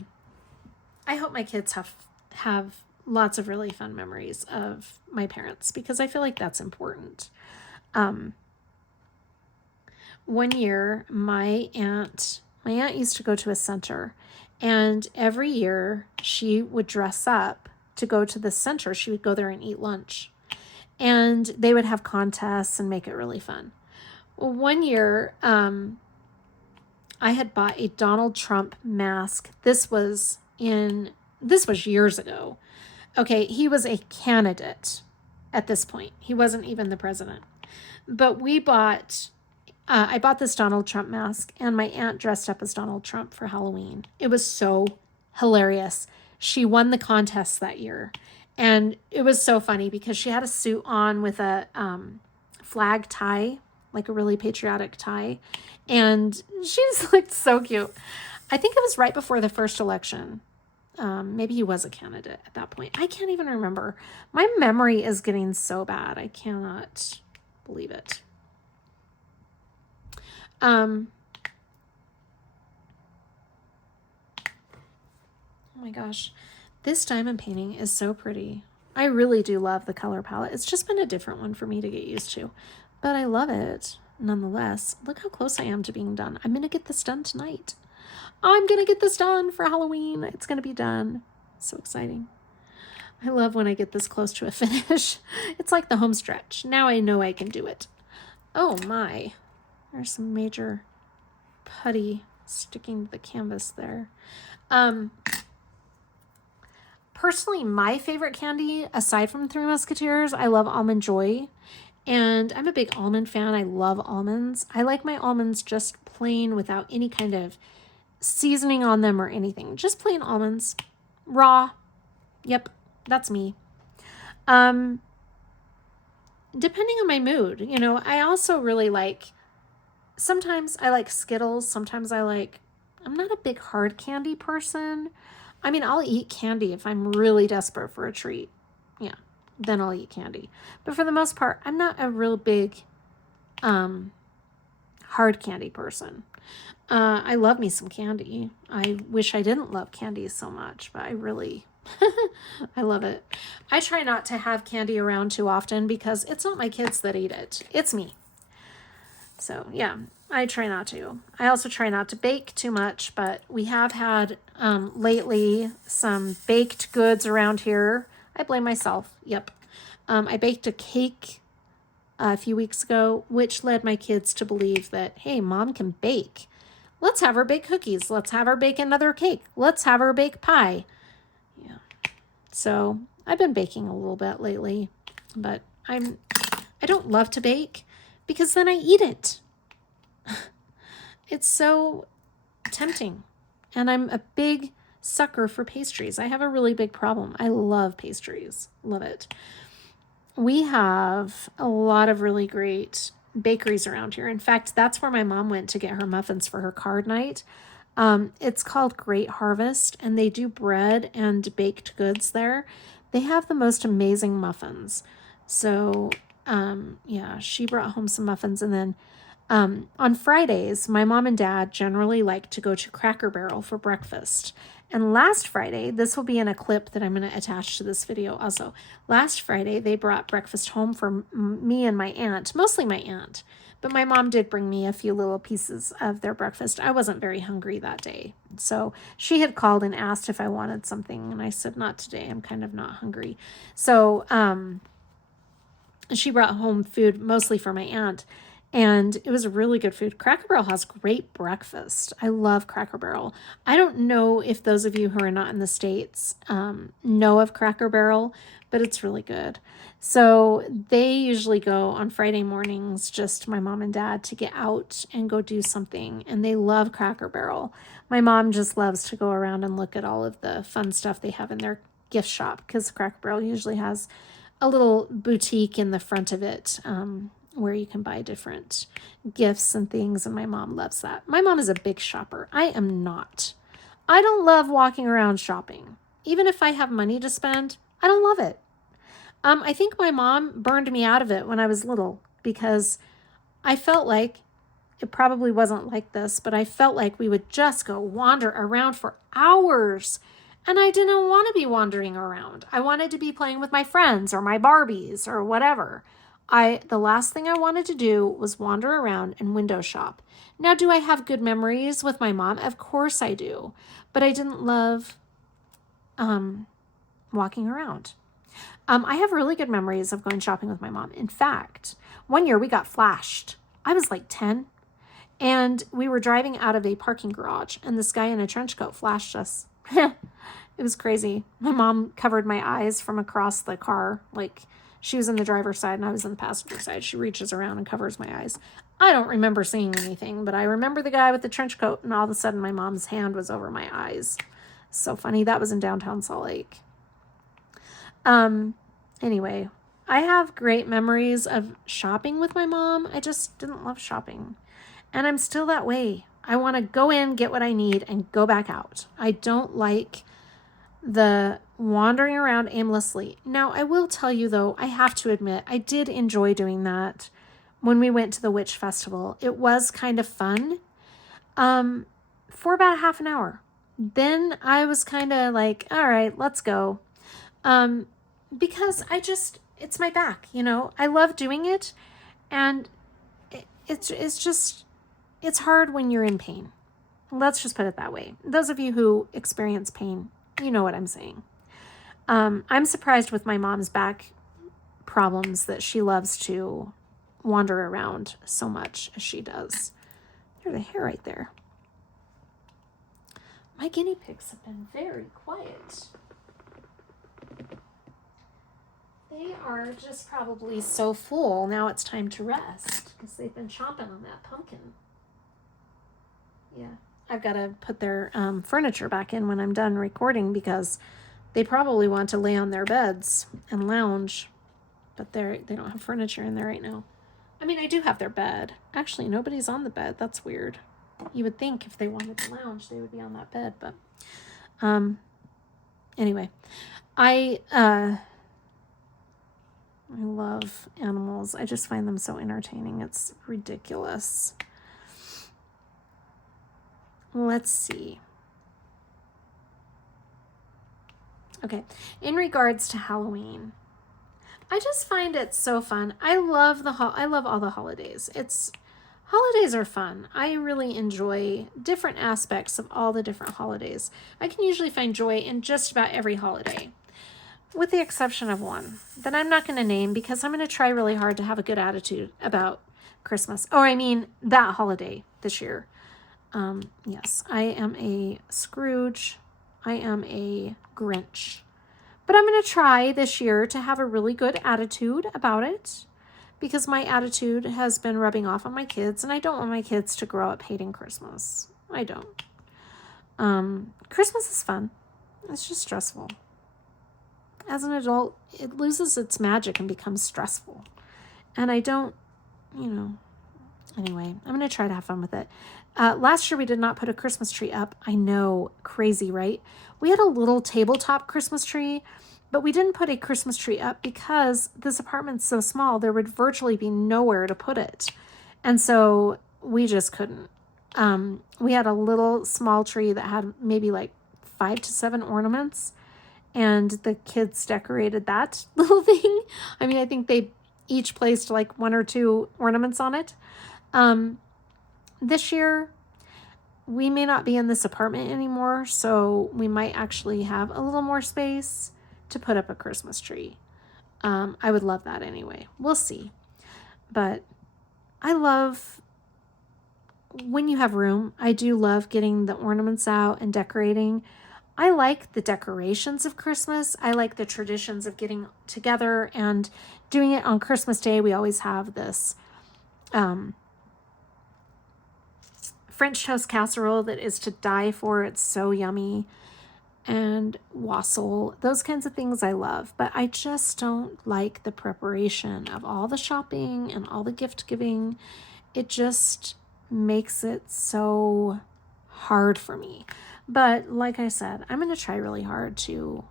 hope my kids have lots of really fun memories of my parents because I feel like that's important. One year, my aunt used to go to a center, and every year she would dress up to go to the center. She would go there and eat lunch, and they would have contests and make it really fun. Well, one year, I had bought a Donald Trump mask. This was years ago. Okay, he was a candidate at this point. He wasn't even the president. But I bought this Donald Trump mask, and my aunt dressed up as Donald Trump for Halloween. It was so hilarious. She won the contest that year. And it was so funny because she had a suit on with a flag tie, like a really patriotic tie. And she just looked so cute. I think it was right before the first election. Maybe he was a candidate at that point. I can't even remember. My memory is getting so bad. I cannot believe it. Oh my gosh. This diamond painting is so pretty. I really do love the color palette. It's just been a different one for me to get used to, but I love it nonetheless. Look how close I am to being done. I'm going to get this done tonight. I'm going to get this done for Halloween. It's going to be done. So exciting. I love when I get this close to a finish. It's like the home stretch. Now I know I can do it. Oh my. There's some major putty sticking to the canvas there. Personally, my favorite candy, aside from Three Musketeers, I love Almond Joy. And I'm a big almond fan. I love almonds. I like my almonds just plain without any kind of seasoning on them or anything. Just plain almonds. Raw. Yep, that's me. Depending on my mood, I also really like, sometimes I like Skittles. Sometimes I'm not a big hard candy person. I mean, I'll eat candy if I'm really desperate for a treat. Yeah, then I'll eat candy. But for the most part, I'm not a real big hard candy person. I love me some candy. I wish I didn't love candy so much, but I really, I love it. I try not to have candy around too often because it's not my kids that eat it. It's me. So yeah, I try not to. I also try not to bake too much, but we have had lately some baked goods around here. I blame myself. Yep. I baked a cake a few weeks ago, which led my kids to believe that, hey, mom can bake. Let's have her bake cookies. Let's have her bake another cake. Let's have her bake pie. Yeah. So I've been baking a little bit lately, but I don't love to bake because then I eat it. It's so tempting. And I'm a big sucker for pastries. I have a really big problem. I love pastries. Love it. We have a lot of really great bakeries around here. In fact, that's where my mom went to get her muffins for her card night. It's called Great Harvest, and they do bread and baked goods there. They have the most amazing muffins. So, yeah, she brought home some muffins. And then on Fridays, my mom and dad generally like to go to Cracker Barrel for breakfast. And last Friday, this will be in a clip that I'm going to attach to this video also. Last Friday, they brought breakfast home for me and my aunt, mostly my aunt. But my mom did bring me a few little pieces of their breakfast. I wasn't very hungry that day. So she had called and asked if I wanted something. And I said, not today. I'm kind of not hungry. So she brought home food mostly for my aunt. And it was really good food. Cracker Barrel has great breakfast. I love Cracker Barrel. I don't know if those of you who are not in the States know of Cracker Barrel, but it's really good. So they usually go on Friday mornings, just my mom and dad, to get out and go do something. And they love Cracker Barrel. My mom just loves to go around and look at all of the fun stuff they have in their gift shop, because Cracker Barrel usually has a little boutique in the front of it, where you can buy different gifts and things, and my mom loves that. My mom is a big shopper. I am not. I don't love walking around shopping. Even if I have money to spend, I don't love it. I think my mom burned me out of it when I was little, because I felt like, it probably wasn't like this, but I felt like we would just go wander around for hours, and I didn't want to be wandering around. I wanted to be playing with my friends or my Barbies or whatever. The last thing I wanted to do was wander around and window shop. Now, do I have good memories with my mom? Of course I do. But I didn't love walking around. I have really good memories of going shopping with my mom. In fact, one year we got flashed. I was like 10, and we were driving out of a parking garage, and this guy in a trench coat flashed us. It was crazy. My mom covered my eyes from across the car, like she was in the driver's side and I was in the passenger side. She reaches around and covers my eyes. I don't remember seeing anything, but I remember the guy with the trench coat, and all of a sudden my mom's hand was over my eyes. So funny. That was in downtown Salt Lake. Anyway, I have great memories of shopping with my mom. I just didn't love shopping. And I'm still that way. I want to go in, get what I need, and go back out. I don't like the wandering around aimlessly. Now, I will tell you, though, I have to admit, I did enjoy doing that when we went to the Witch Festival. It was kind of fun for about a half an hour. Then I was kind of like, all right, let's go. Because it's my back, you know. I love doing it, and it's hard when you're in pain. Let's just put it that way. Those of you who experience pain, you know what I'm saying. I'm surprised with my mom's back problems that she loves to wander around so much as she does. There's a hair right there. My guinea pigs have been very quiet. They are just probably so full. Now it's time to rest because they've been chomping on that pumpkin. Yeah, I've got to put their furniture back in when I'm done recording, because they probably want to lay on their beds and lounge, but they don't have furniture in there right now. I mean, I do have their bed. Actually, nobody's on the bed. That's weird. You would think if they wanted to lounge, they would be on that bed, but anyway, I love animals. I just find them so entertaining. It's ridiculous. Let's see. Okay, in regards to Halloween, I just find it so fun. I love all the holidays. Holidays are fun. I really enjoy different aspects of all the different holidays. I can usually find joy in just about every holiday, with the exception of one that I'm not going to name, because I'm going to try really hard to have a good attitude about Christmas. Or I mean, that holiday this year. Yes, I am a Scrooge. I am a Grinch. But I'm going to try this year to have a really good attitude about it, because my attitude has been rubbing off on my kids, and I don't want my kids to grow up hating Christmas. I don't. Christmas is fun. It's just stressful. As an adult, it loses its magic and becomes stressful. And I don't, anyway, I'm going to try to have fun with it. Last year, we did not put a Christmas tree up. I know, crazy, right? We had a little tabletop Christmas tree, but we didn't put a Christmas tree up because this apartment's so small, there would virtually be nowhere to put it. And so we just couldn't. We had a little small tree that had maybe like 5 to 7 ornaments, and the kids decorated that little thing. I mean, I think they each placed like 1 or 2 ornaments on it. This year, we may not be in this apartment anymore, so we might actually have a little more space to put up a Christmas tree. I would love that anyway. We'll see. But I love when you have room. I do love getting the ornaments out and decorating. I like the decorations of Christmas. I like the traditions of getting together and doing it on Christmas Day. We always have this French toast casserole that is to die for. It's so yummy. And wassail, those kinds of things I love. But I just don't like the preparation of all the shopping and all the gift giving. It just makes it so hard for me. But like I said, I'm going to try really hard to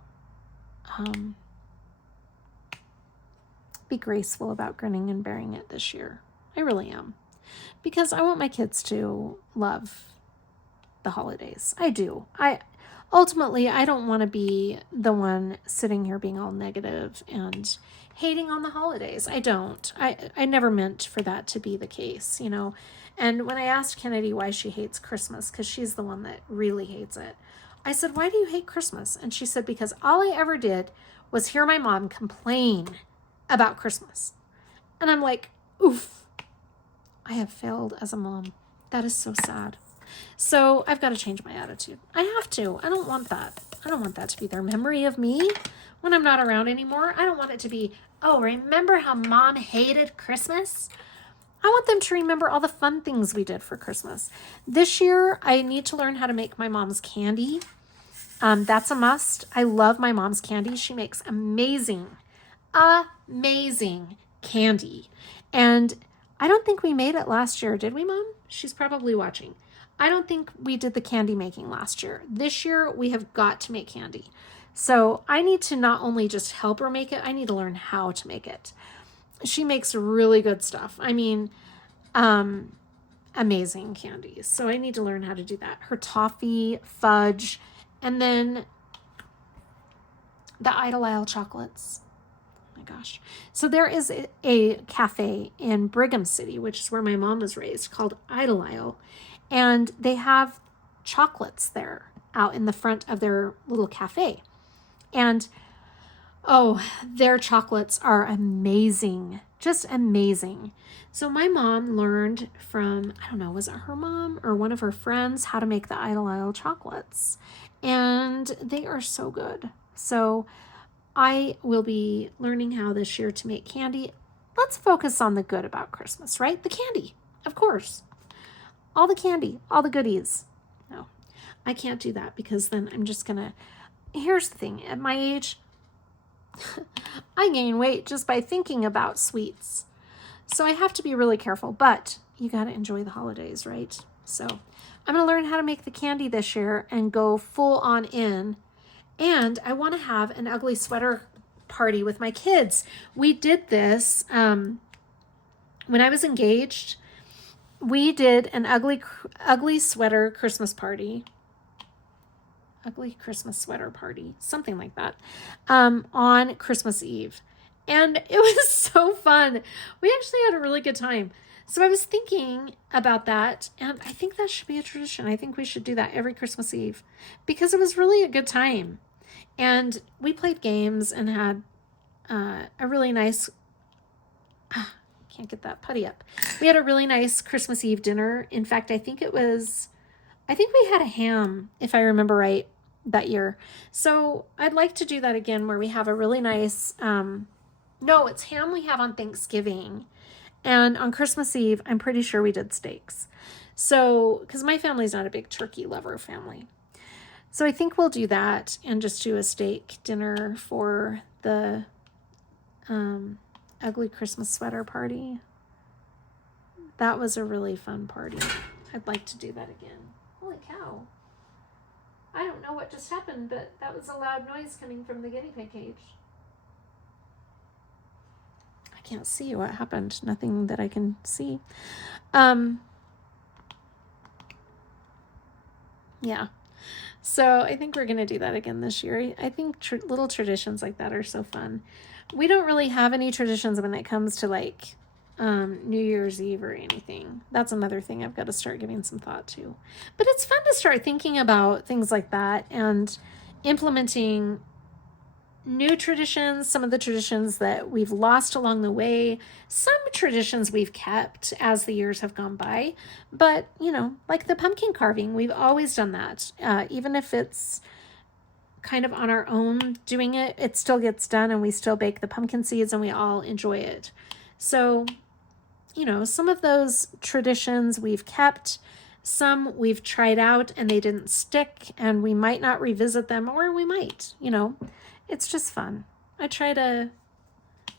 be graceful about grinning and bearing it this year. I really am. Because I want my kids to love the holidays. I do. Ultimately, I don't want to be the one sitting here being all negative and hating on the holidays. I don't. I never meant for that to be the case, you know. And when I asked Kennedy why she hates Christmas, because she's the one that really hates it, I said, why do you hate Christmas? And she said, because all I ever did was hear my mom complain about Christmas. And I'm like, oof, I have failed as a mom. That is so sad. So I've got to change my attitude. I have to. I don't want that. I don't want that to be their memory of me when I'm not around anymore. I don't want it to be, oh, remember how mom hated Christmas? I want them to remember all the fun things we did for Christmas. This year, I need to learn how to make my mom's candy. That's a must. I love my mom's candy. She makes amazing candy. And I don't think we made it last year. Did we, Mom? She's probably watching. I don't think we did the candy making last year. This year, we have got to make candy. So I need to not only just help her make it, I need to learn how to make it. She makes really good stuff. I mean, amazing candies. So I need to learn how to do that. Her toffee, fudge, and then the Idle Isle chocolates. Oh my gosh. So there is a cafe in Brigham City, which is where my mom was raised, called Idle Isle. And they have chocolates there out in the front of their little cafe. And oh, their chocolates are amazing. Just amazing. So my mom learned from, I don't know, was it her mom or one of her friends, how to make the Idle Isle chocolates. And they are so good. So I will be learning how this year to make candy. Let's focus on the good about Christmas, right? The candy, of course. All the candy, all the goodies. No, I can't do that because then I'm just going to, here's the thing. At my age, I gain weight just by thinking about sweets. So I have to be really careful, but you got to enjoy the holidays, right? So I'm going to learn how to make the candy this year and go full on in. And I want to have an ugly sweater party with my kids. We did this when I was engaged. We did an ugly sweater Christmas party. Ugly Christmas sweater party, something like that, on Christmas Eve. And it was so fun. We actually had a really good time. So I was thinking about that, and I think that should be a tradition. I think we should do that every Christmas Eve because it was really a good time. And we played games and had a really nice, can't get that putty up. We had a really nice Christmas Eve dinner. In fact, I think we had a ham, if I remember right, that year. So I'd like to do that again where we have a really nice, no, it's ham we have on Thanksgiving. And on Christmas Eve, I'm pretty sure we did steaks. So, because my family's not a big turkey lover family. So I think we'll do that and just do a steak dinner for the ugly Christmas sweater party. That was a really fun party. I'd like to do that again. Holy cow. I don't know what just happened, but that was a loud noise coming from the guinea pig cage. I can't see what happened. Nothing that I can see. Yeah. So I think we're going to do that again this year. I think little traditions like that are so fun. We don't really have any traditions when it comes to like New Year's Eve or anything. That's another thing I've got to start giving some thought to. But it's fun to start thinking about things like that and implementing new traditions, some of the traditions that we've lost along the way, some traditions we've kept as the years have gone by. But, you know, like the pumpkin carving, we've always done that. Even if it's kind of on our own doing it, it still gets done and we still bake the pumpkin seeds and we all enjoy it. So, you know, some of those traditions we've kept, some we've tried out and they didn't stick and we might not revisit them, or we might, you know. It's just fun. I try to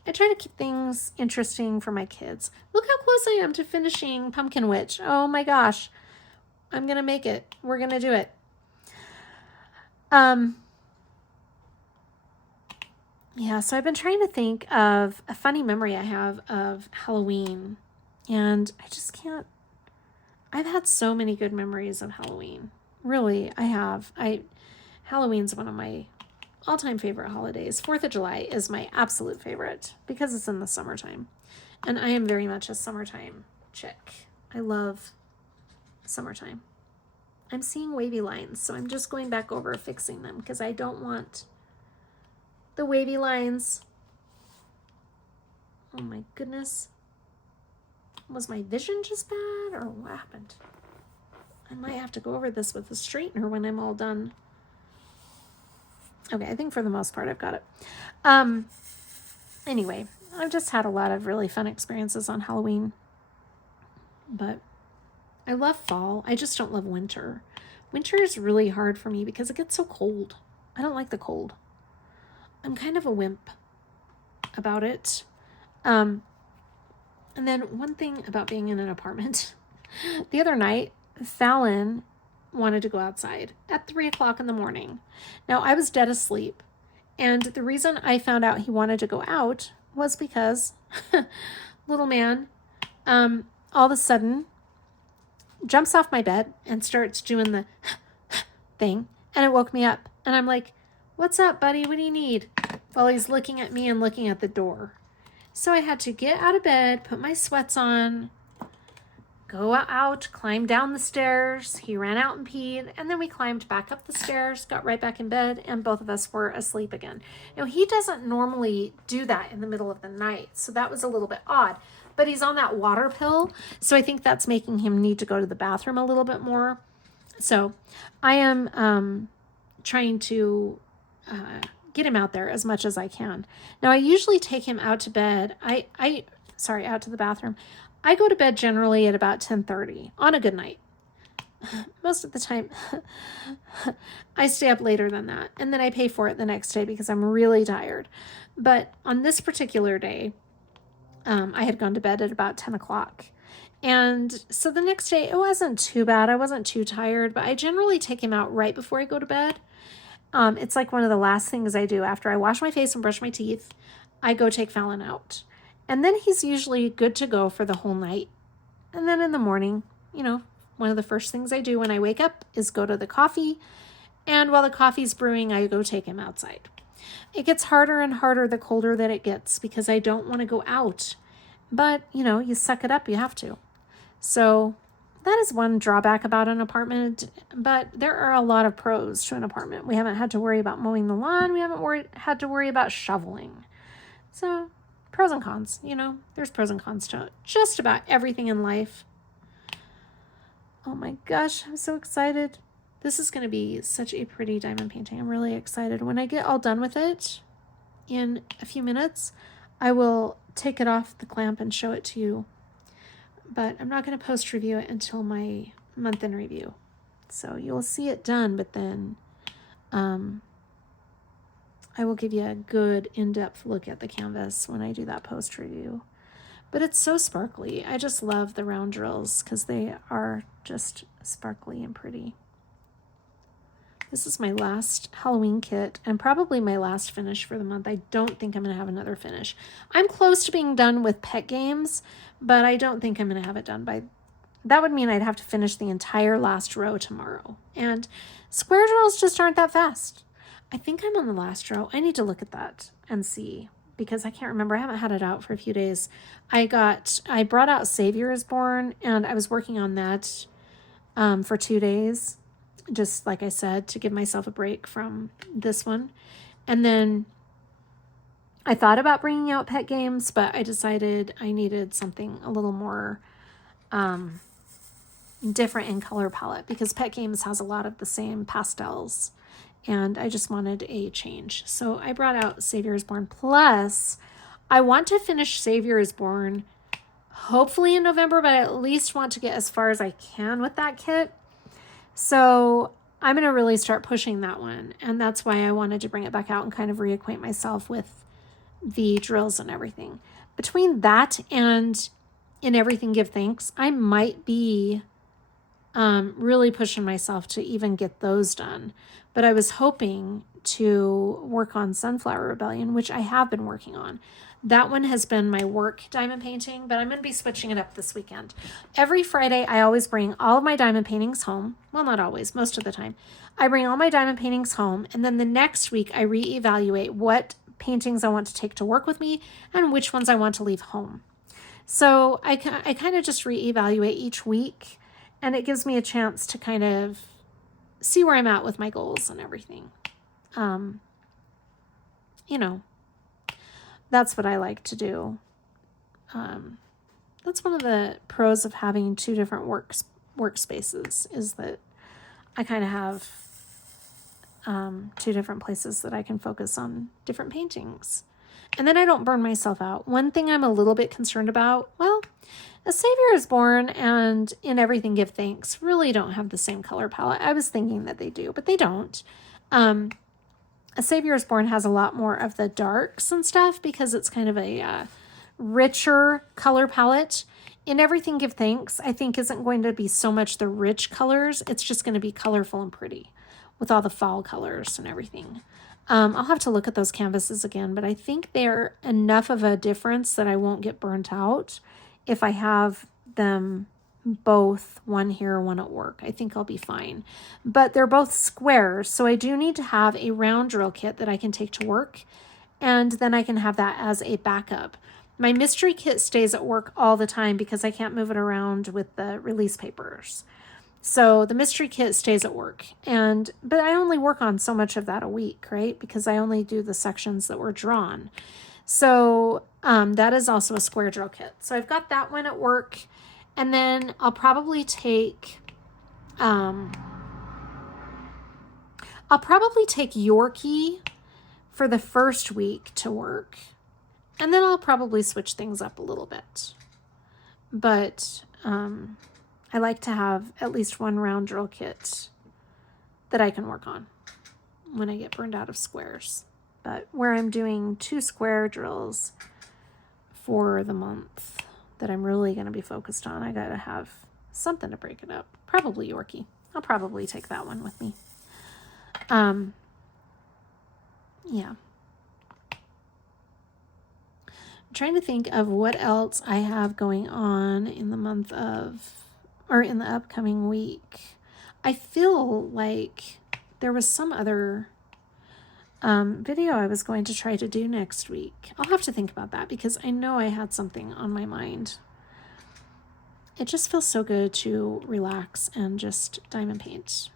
keep things interesting for my kids. Look how close I am to finishing Pumpkin Witch. Oh my gosh. I'm going to make it. We're going to do it. Yeah, so I've been trying to think of a funny memory I have of Halloween, and I just can't. I've had so many good memories of Halloween. Really, I have. Halloween's one of my all-time favorite holidays. 4th of July is my absolute favorite because it's in the summertime. And I am very much a summertime chick. I love summertime. I'm seeing wavy lines, so I'm just going back over fixing them because I don't want the wavy lines. Oh my goodness. Was my vision just bad or what happened? I might have to go over this with a straightener when I'm all done. Okay, I think for the most part I've got it. Anyway, I've just had a lot of really fun experiences on Halloween. But I love fall. I just don't love winter. Winter is really hard for me because it gets so cold. I don't like the cold. I'm kind of a wimp about it. And then one thing about being in an apartment. The other night, Fallon wanted to go outside at 3 o'clock in the morning. Now, I was dead asleep. And the reason I found out he wanted to go out was because little man, all of a sudden, jumps off my bed and starts doing the thing. And it woke me up. And I'm like, what's up, buddy? What do you need? While he's looking at me and looking at the door. So I had to get out of bed, put my sweats on, go out, climb down the stairs. He ran out and peed, and then we climbed back up the stairs, got right back in bed, and both of us were asleep again. Now, he doesn't normally do that in the middle of the night, so that was a little bit odd. But he's on that water pill, so I think that's making him need to go to the bathroom a little bit more. So I am trying to get him out there as much as I can. Now, I usually take him out to bed. Out to the bathroom. I go to bed generally at about 10:30 on a good night. Most of the time, I stay up later than that. And then I pay for it the next day because I'm really tired. But on this particular day, I had gone to bed at about 10 o'clock. And so the next day, it wasn't too bad. I wasn't too tired, but I generally take him out right before I go to bed. It's like one of the last things I do after I wash my face and brush my teeth. I go take Fallon out. And then he's usually good to go for the whole night. And then in the morning, you know, one of the first things I do when I wake up is go to the coffee. And while the coffee's brewing, I go take him outside. It gets harder and harder the colder that it gets because I don't want to go out. But, you know, you suck it up, you have to. So that is one drawback about an apartment, but there are a lot of pros to an apartment. We haven't had to worry about mowing the lawn. We haven't had to worry about shoveling. So pros and cons, you know, there's pros and cons to just about everything in life. Oh my gosh, I'm so excited. This is going to be such a pretty diamond painting. I'm really excited. When I get all done with it in a few minutes, I will take it off the clamp and show it to you. But I'm not going to post review it until my month in review. So you'll see it done, but then I will give you a good in-depth look at the canvas when I do that post review. But it's so sparkly. I just love the round drills because they are just sparkly and pretty. This is my last Halloween kit and probably my last finish for the month. I don't think I'm going to have another finish. I'm close to being done with pet games, but I don't think I'm going to have it done by that would mean I'd have to finish the entire last row tomorrow. And square drills just aren't that fast. I think I'm on the last row. I need to look at that and see, because I can't remember. I haven't had it out for a few days. I brought out Savior is Born, and I was working on that for 2 days, just like I said, to give myself a break from this one. And then I thought about bringing out Pet Games, but I decided I needed something a little more different in color palette, because Pet Games has a lot of the same pastels, and I just wanted a change. So I brought out Savior is Born. Plus, I want to finish Savior is Born hopefully in November, but I at least want to get as far as I can with that kit. So I'm going to really start pushing that one, and that's why I wanted to bring it back out and kind of reacquaint myself with the drills and everything. Between that and In Everything Give Thanks, I might be really pushing myself to even get those done. But I was hoping to work on Sunflower Rebellion, which I have been working on. That one has been my work diamond painting, but I'm going to be switching it up this weekend. Every Friday, I always bring all of my diamond paintings home. Well, not always, most of the time. I bring all my diamond paintings home, and then the next week, I reevaluate what paintings I want to take to work with me and which ones I want to leave home. So I kind of just reevaluate each week, and it gives me a chance to kind of see where I'm at with my goals and everything. You know, that's what I like to do. That's one of the pros of having two different workspaces, is that I kind of have two different places that I can focus on different paintings. And then I don't burn myself out. One thing I'm a little bit concerned about, well, A Savior is Born and In Everything Give Thanks really don't have the same color palette. I was thinking that they do, but they don't. A Savior is Born has a lot more of the darks and stuff because it's kind of a richer color palette. In Everything Give Thanks, I think, isn't going to be so much the rich colors. It's just going to be colorful and pretty with all the fall colors and everything. I'll have to look at those canvases again, but I think they're enough of a difference that I won't get burnt out if I have them both, one here, one at work. I think I'll be fine. But they're both squares, so I do need to have a round drill kit that I can take to work, and then I can have that as a backup. My mystery kit stays at work all the time because I can't move it around with the release papers. So the mystery kit stays at work, but I only work on so much of that a week, right? Because I only do the sections that were drawn. So that is also a square drill kit. So I've got that one at work, and then I'll probably take Yorkie for the first week to work, and then I'll probably switch things up a little bit. But I like to have at least one round drill kit that I can work on when I get burned out of squares. But where I'm doing 2 square drills for the month that I'm really going to be focused on, I got to have something to break it up. Probably Yorkie. I'll probably take that one with me. Yeah. I'm trying to think of what else I have going on in the month of, or in the upcoming week. I feel like there was some other video I was going to try to do next week. I'll have to think about that because I know I had something on my mind. It just feels so good to relax and just diamond paint.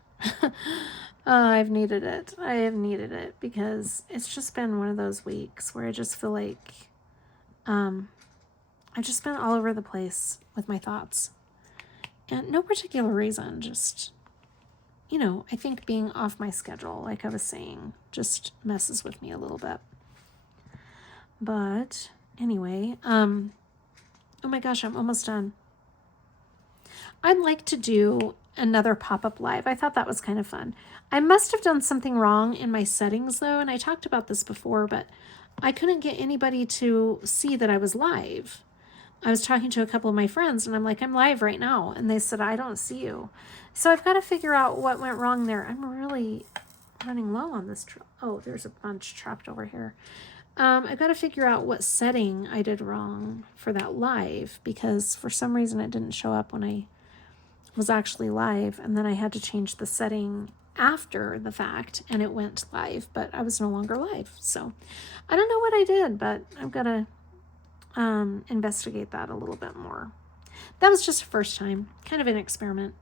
I've needed it. I have needed it because it's just been one of those weeks where I just feel like I've just been all over the place with my thoughts. And no particular reason, just, I think being off my schedule, like I was saying, just messes with me a little bit. But anyway, oh my gosh, I'm almost done. I'd like to do another pop-up live. I thought that was kind of fun. I must have done something wrong in my settings though, and I talked about this before, but I couldn't get anybody to see that I was live. I was talking to a couple of my friends and I'm like, I'm live right now. And they said, I don't see you. So I've got to figure out what went wrong there. I'm really running low on this. Oh, there's a bunch trapped over here. I've got to figure out what setting I did wrong for that live because for some reason it didn't show up when I was actually live, and then I had to change the setting after the fact and it went live, but I was no longer live. So I don't know what I did, but I've got to investigate that a little bit more. That was just a first time, kind of an experiment.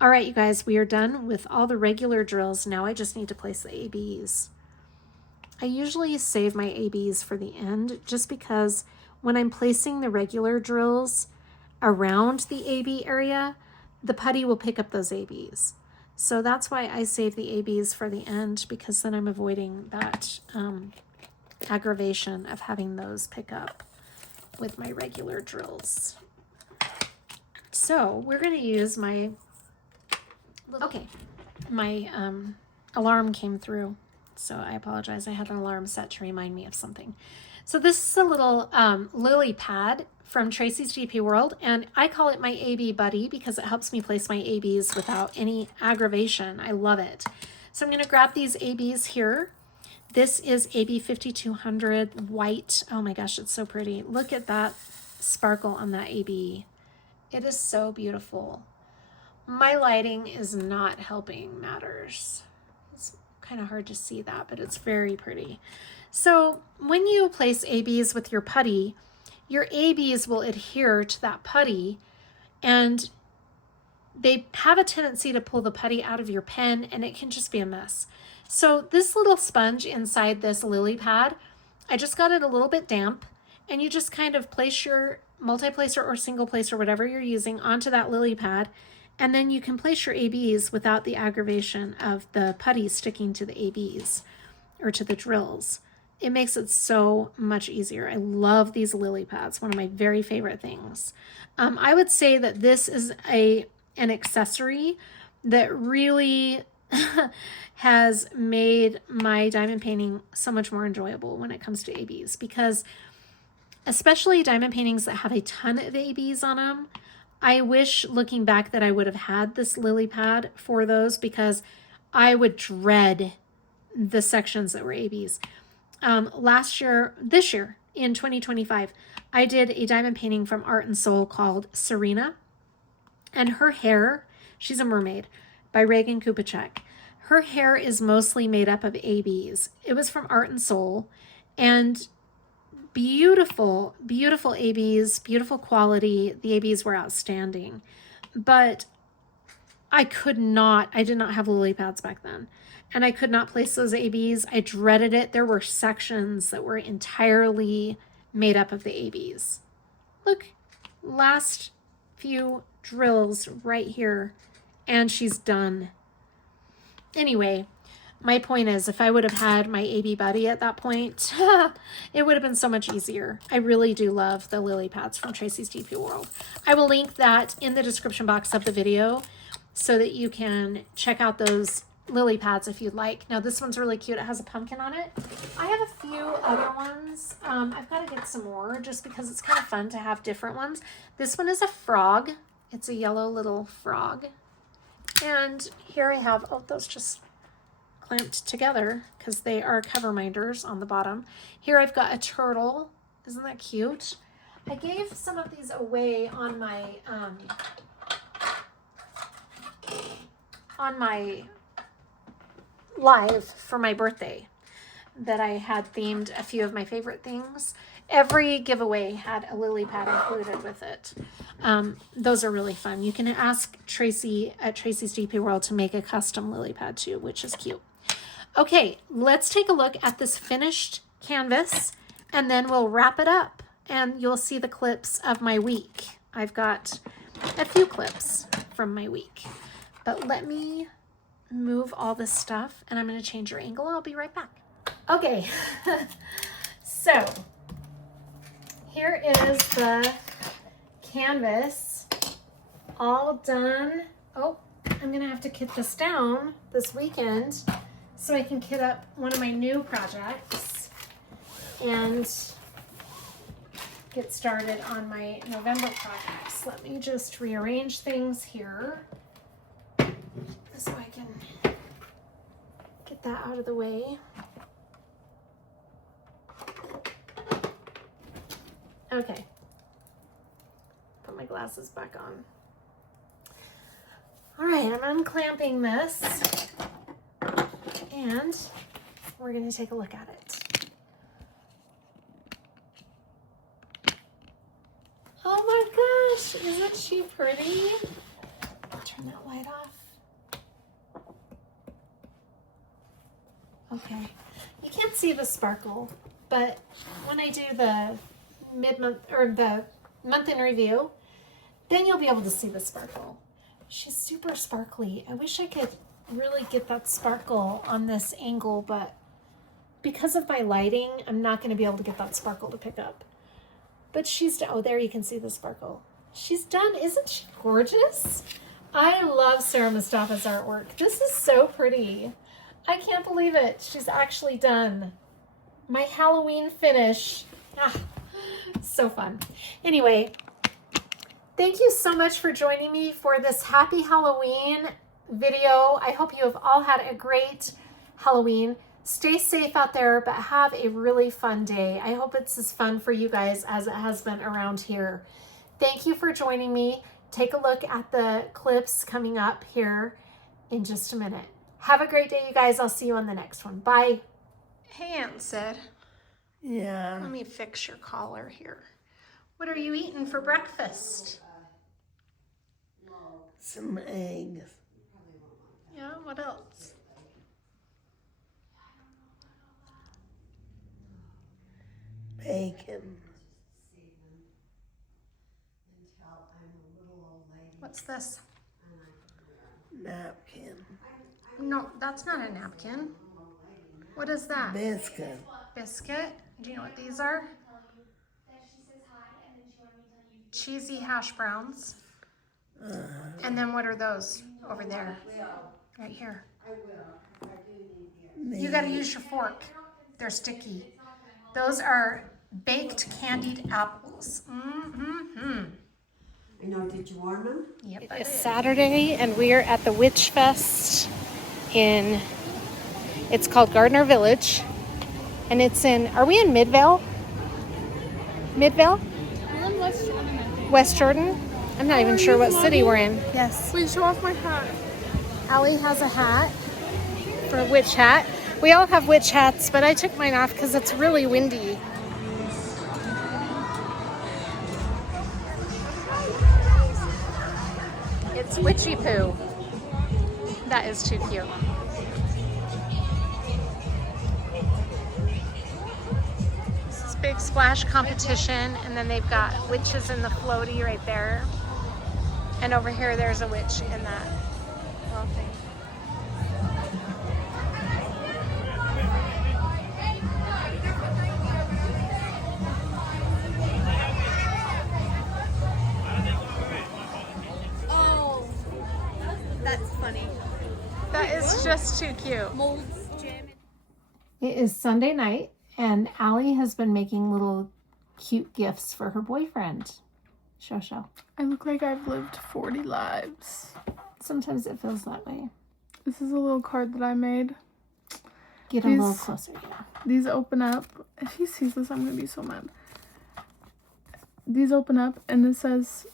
All right, you guys, we are done with all the regular drills. Now I just need to place the ABs. I usually save my ABs for the end just because when I'm placing the regular drills around the AB area, the putty will pick up those ABs. So that's why I save the ABs for the end, because then I'm avoiding that aggravation of having those pick up with my regular drills. So we're going to use my, okay, my alarm came through. So I apologize. I had an alarm set to remind me of something. So this is a little lily pad from Tracy's DP World, and I call it my AB buddy because it helps me place my ABs without any aggravation. I love it. So I'm going to grab these ABs here. This is AB 5200 white. Oh my gosh, it's so pretty. Look at that sparkle on that AB. It is so beautiful. My lighting is not helping matters. It's kind of hard to see that, but it's very pretty. So when you place ABs with your putty, your ABs will adhere to that putty, and they have a tendency to pull the putty out of your pen, and it can just be a mess. So this little sponge inside this lily pad, I just got it a little bit damp, and you just kind of place your multi-placer or single placer, whatever you're using, onto that lily pad, and then you can place your ABs without the aggravation of the putty sticking to the ABs or to the drills. It makes it so much easier. I love these lily pads, one of my very favorite things. I would say that this is an accessory that really has made my diamond painting so much more enjoyable when it comes to ABs, because especially diamond paintings that have a ton of ABs on them, I wish looking back that I would have had this lily pad for those, because I would dread the sections that were ABs. This year in 2025, I did a diamond painting from Art and Soul called Serena, and her hair, she's a mermaid, by Reagan Kupacek. Her hair is mostly made up of ABs. It was from Art and Soul, and beautiful, beautiful ABs, beautiful quality. The ABs were outstanding, but I did not have lily pads back then, and I could not place those ABs. I dreaded it. There were sections that were entirely made up of the ABs. Look, last few drills right here, and she's done. Anyway, my point is, if I would have had my AB buddy at that point, it would have been so much easier. I really do love the lily pads from Tracy's DP World. I will link that in the description box of the video so that you can check out those lily pads if you'd like. Now this one's really cute. It has a pumpkin on it. I have a few other ones. I've got to get some more just because it's kind of fun to have different ones. This one is a frog. It's a yellow little frog. And here I have, oh, those just clamped together because they are cover minders on the bottom. Here I've got a turtle. Isn't that cute? I gave some of these away on my live for my birthday that I had themed a few of my favorite things. Every giveaway had a lily pad included with it. Those are really fun. You can ask Tracy at Tracy's DP World to make a custom lily pad too, which is cute. Okay, let's take a look at this finished canvas, and then we'll wrap it up and you'll see the clips of my week. I've got a few clips from my week, but let me move all this stuff and I'm going to change your angle. I'll be right back. Okay, so here is the canvas all done. Oh, I'm going to have to kit this down this weekend so I can kit up one of my new projects and get started on my November projects. Let me just rearrange things here so I can get that out of the way. Okay, put my glasses back on. right, I'm unclamping this and we're going to take a look at it. Oh my gosh, isn't she pretty? Turn that light off. Okay, you can't see the sparkle, but when I do the mid-month or the month in review, then you'll be able to see the sparkle. She's super sparkly. I wish I could really get that sparkle on this angle, but because of my lighting, I'm not going to be able to get that sparkle to pick up. But she's done. Oh, there you can see the sparkle. She's done. Isn't she gorgeous? I love Sarah Mustafa's artwork. This is so pretty. I can't believe it. She's actually done my Halloween finish. Ah, so fun. Anyway, thank you so much for joining me for this Happy Halloween video. I hope you have all had a great Halloween. Stay safe out there, but have a really fun day. I hope it's as fun for you guys as it has been around here. Thank you for joining me. Take a look at the clips coming up here in just a minute. Have a great day, you guys. I'll see you on the next one. Bye. Hey, Aunt Sid. Yeah. Let me fix your collar here. What are you eating for breakfast? Some eggs. Yeah, what else? Bacon. What's this? Napkin. No, that's not a napkin. What is that? Biscuit. Biscuit? Do you know what these are? Cheesy hash browns. And then what are those over there? Right here. You gotta use your fork. They're sticky. Those are baked candied apples. Mm-hmm. I know, did you warm them? Yep, it's Saturday and we are at the Witch Fest it's called Gardner Village. And it's in, are we in Midvale? Midvale? We're in West Jordan, I think. West Jordan? I'm not even sure what city we're in. Yes. Wait, show off my hat. Allie has a hat for a witch hat. We all have witch hats, but I took mine off because it's really windy. It's Witchy poo. That is too cute. This is big splash competition, and then they've got witches in the floaty right there. And over here, there's a witch in that little thing. Oh, that's funny. That is just too cute. Molds jam. It is Sunday night, and Allie has been making little cute gifts for her boyfriend. Show. I look like I've lived 40 lives. Sometimes it feels that way. This is a little card that I made. Get a little closer. Yeah. These open up. If he sees this, I'm going to be so mad. These open up, and it says...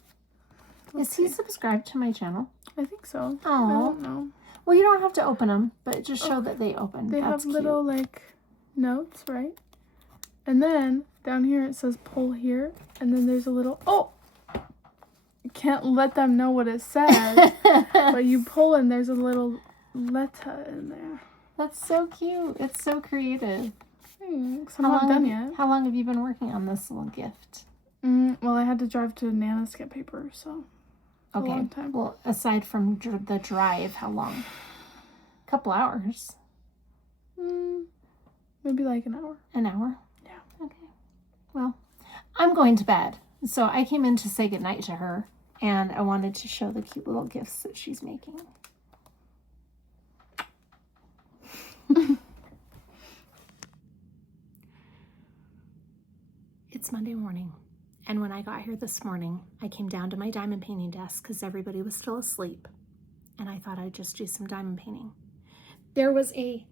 Is he subscribed to my channel? I think so. Oh. I don't know. Well, you don't have to open them, but just show that they open. They That's have little, like, notes, right? And then, down here, it says pull here. And then there's a little... Oh! You can't let them know what it says. But you pull, and there's a little letter in there. That's so cute. It's so creative. Thanks. I'm not done yet. How long have you been working on this little gift? Well, I had to drive to Nana's to get paper, so... A Okay. long time. Well, aside from the drive, how long? A couple hours. Maybe like an hour. An hour? Yeah. Okay. Well, I'm going to bed. So I came in to say goodnight to her, and I wanted to show the cute little gifts that she's making. It's Monday morning, and when I got here this morning, I came down to my diamond painting desk because everybody was still asleep, and I thought I'd just do some diamond painting. There was a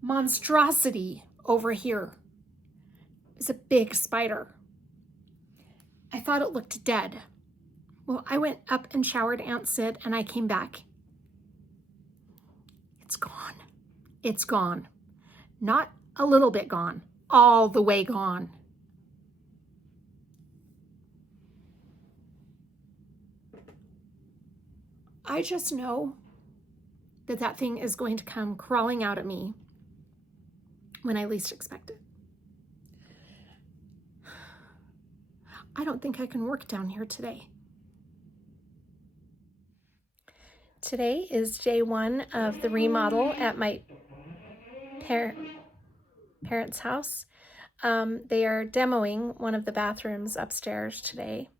monstrosity over here. It was a big spider. I thought it looked dead. Well, I went up and showered Aunt Sid, and I came back, It's gone. It's gone. Not a little bit gone. All the way gone. I just know that that thing is going to come crawling out at me when I least expect it. I don't think I can work down here today. Today is day one of the remodel at my parents' house. They are demoing one of the bathrooms upstairs today.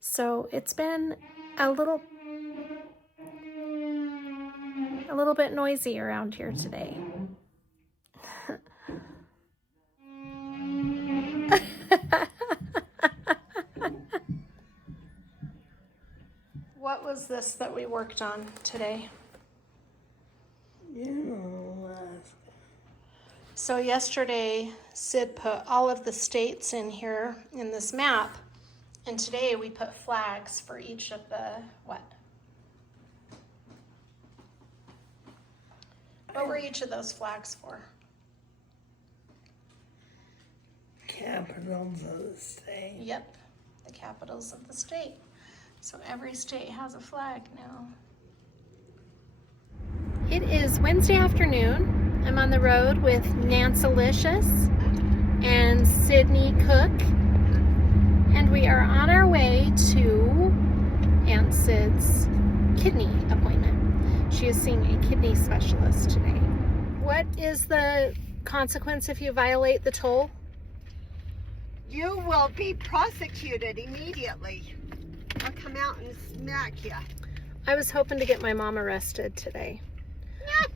So it's been a little bit noisy around here today. What was this that we worked on today? So yesterday, Sid put all of the states in here in this map, and today we put flags for each of the what? What were each of those flags for? Capitals of the state. Yep, the capitals of the state. So every state has a flag now. It is Wednesday afternoon. I'm on the road with Nancelicious and Sydney Cook. And we are on our way to Aunt Sid's kidney appointment. She is seeing a kidney specialist today. What is the consequence if you violate the toll? You will be prosecuted immediately. I'll come out and smack you. I was hoping to get my mom arrested today.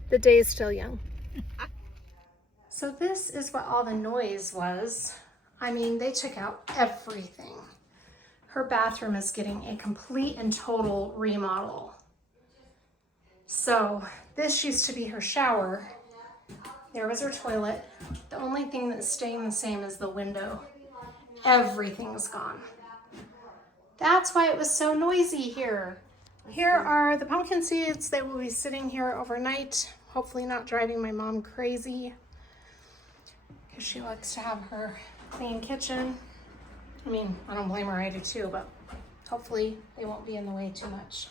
The day is still young. So this is what all the noise was. I mean, they took out everything. Her bathroom is getting a complete and total remodel. So this used to be her shower. There was her toilet. The only thing that's staying the same is the window. Everything's gone. That's why it was so noisy here. Here are the pumpkin seeds. They will be sitting here overnight, hopefully not driving my mom crazy because she likes to have her clean kitchen. I mean, I don't blame her, I do too, but hopefully they won't be in the way too much.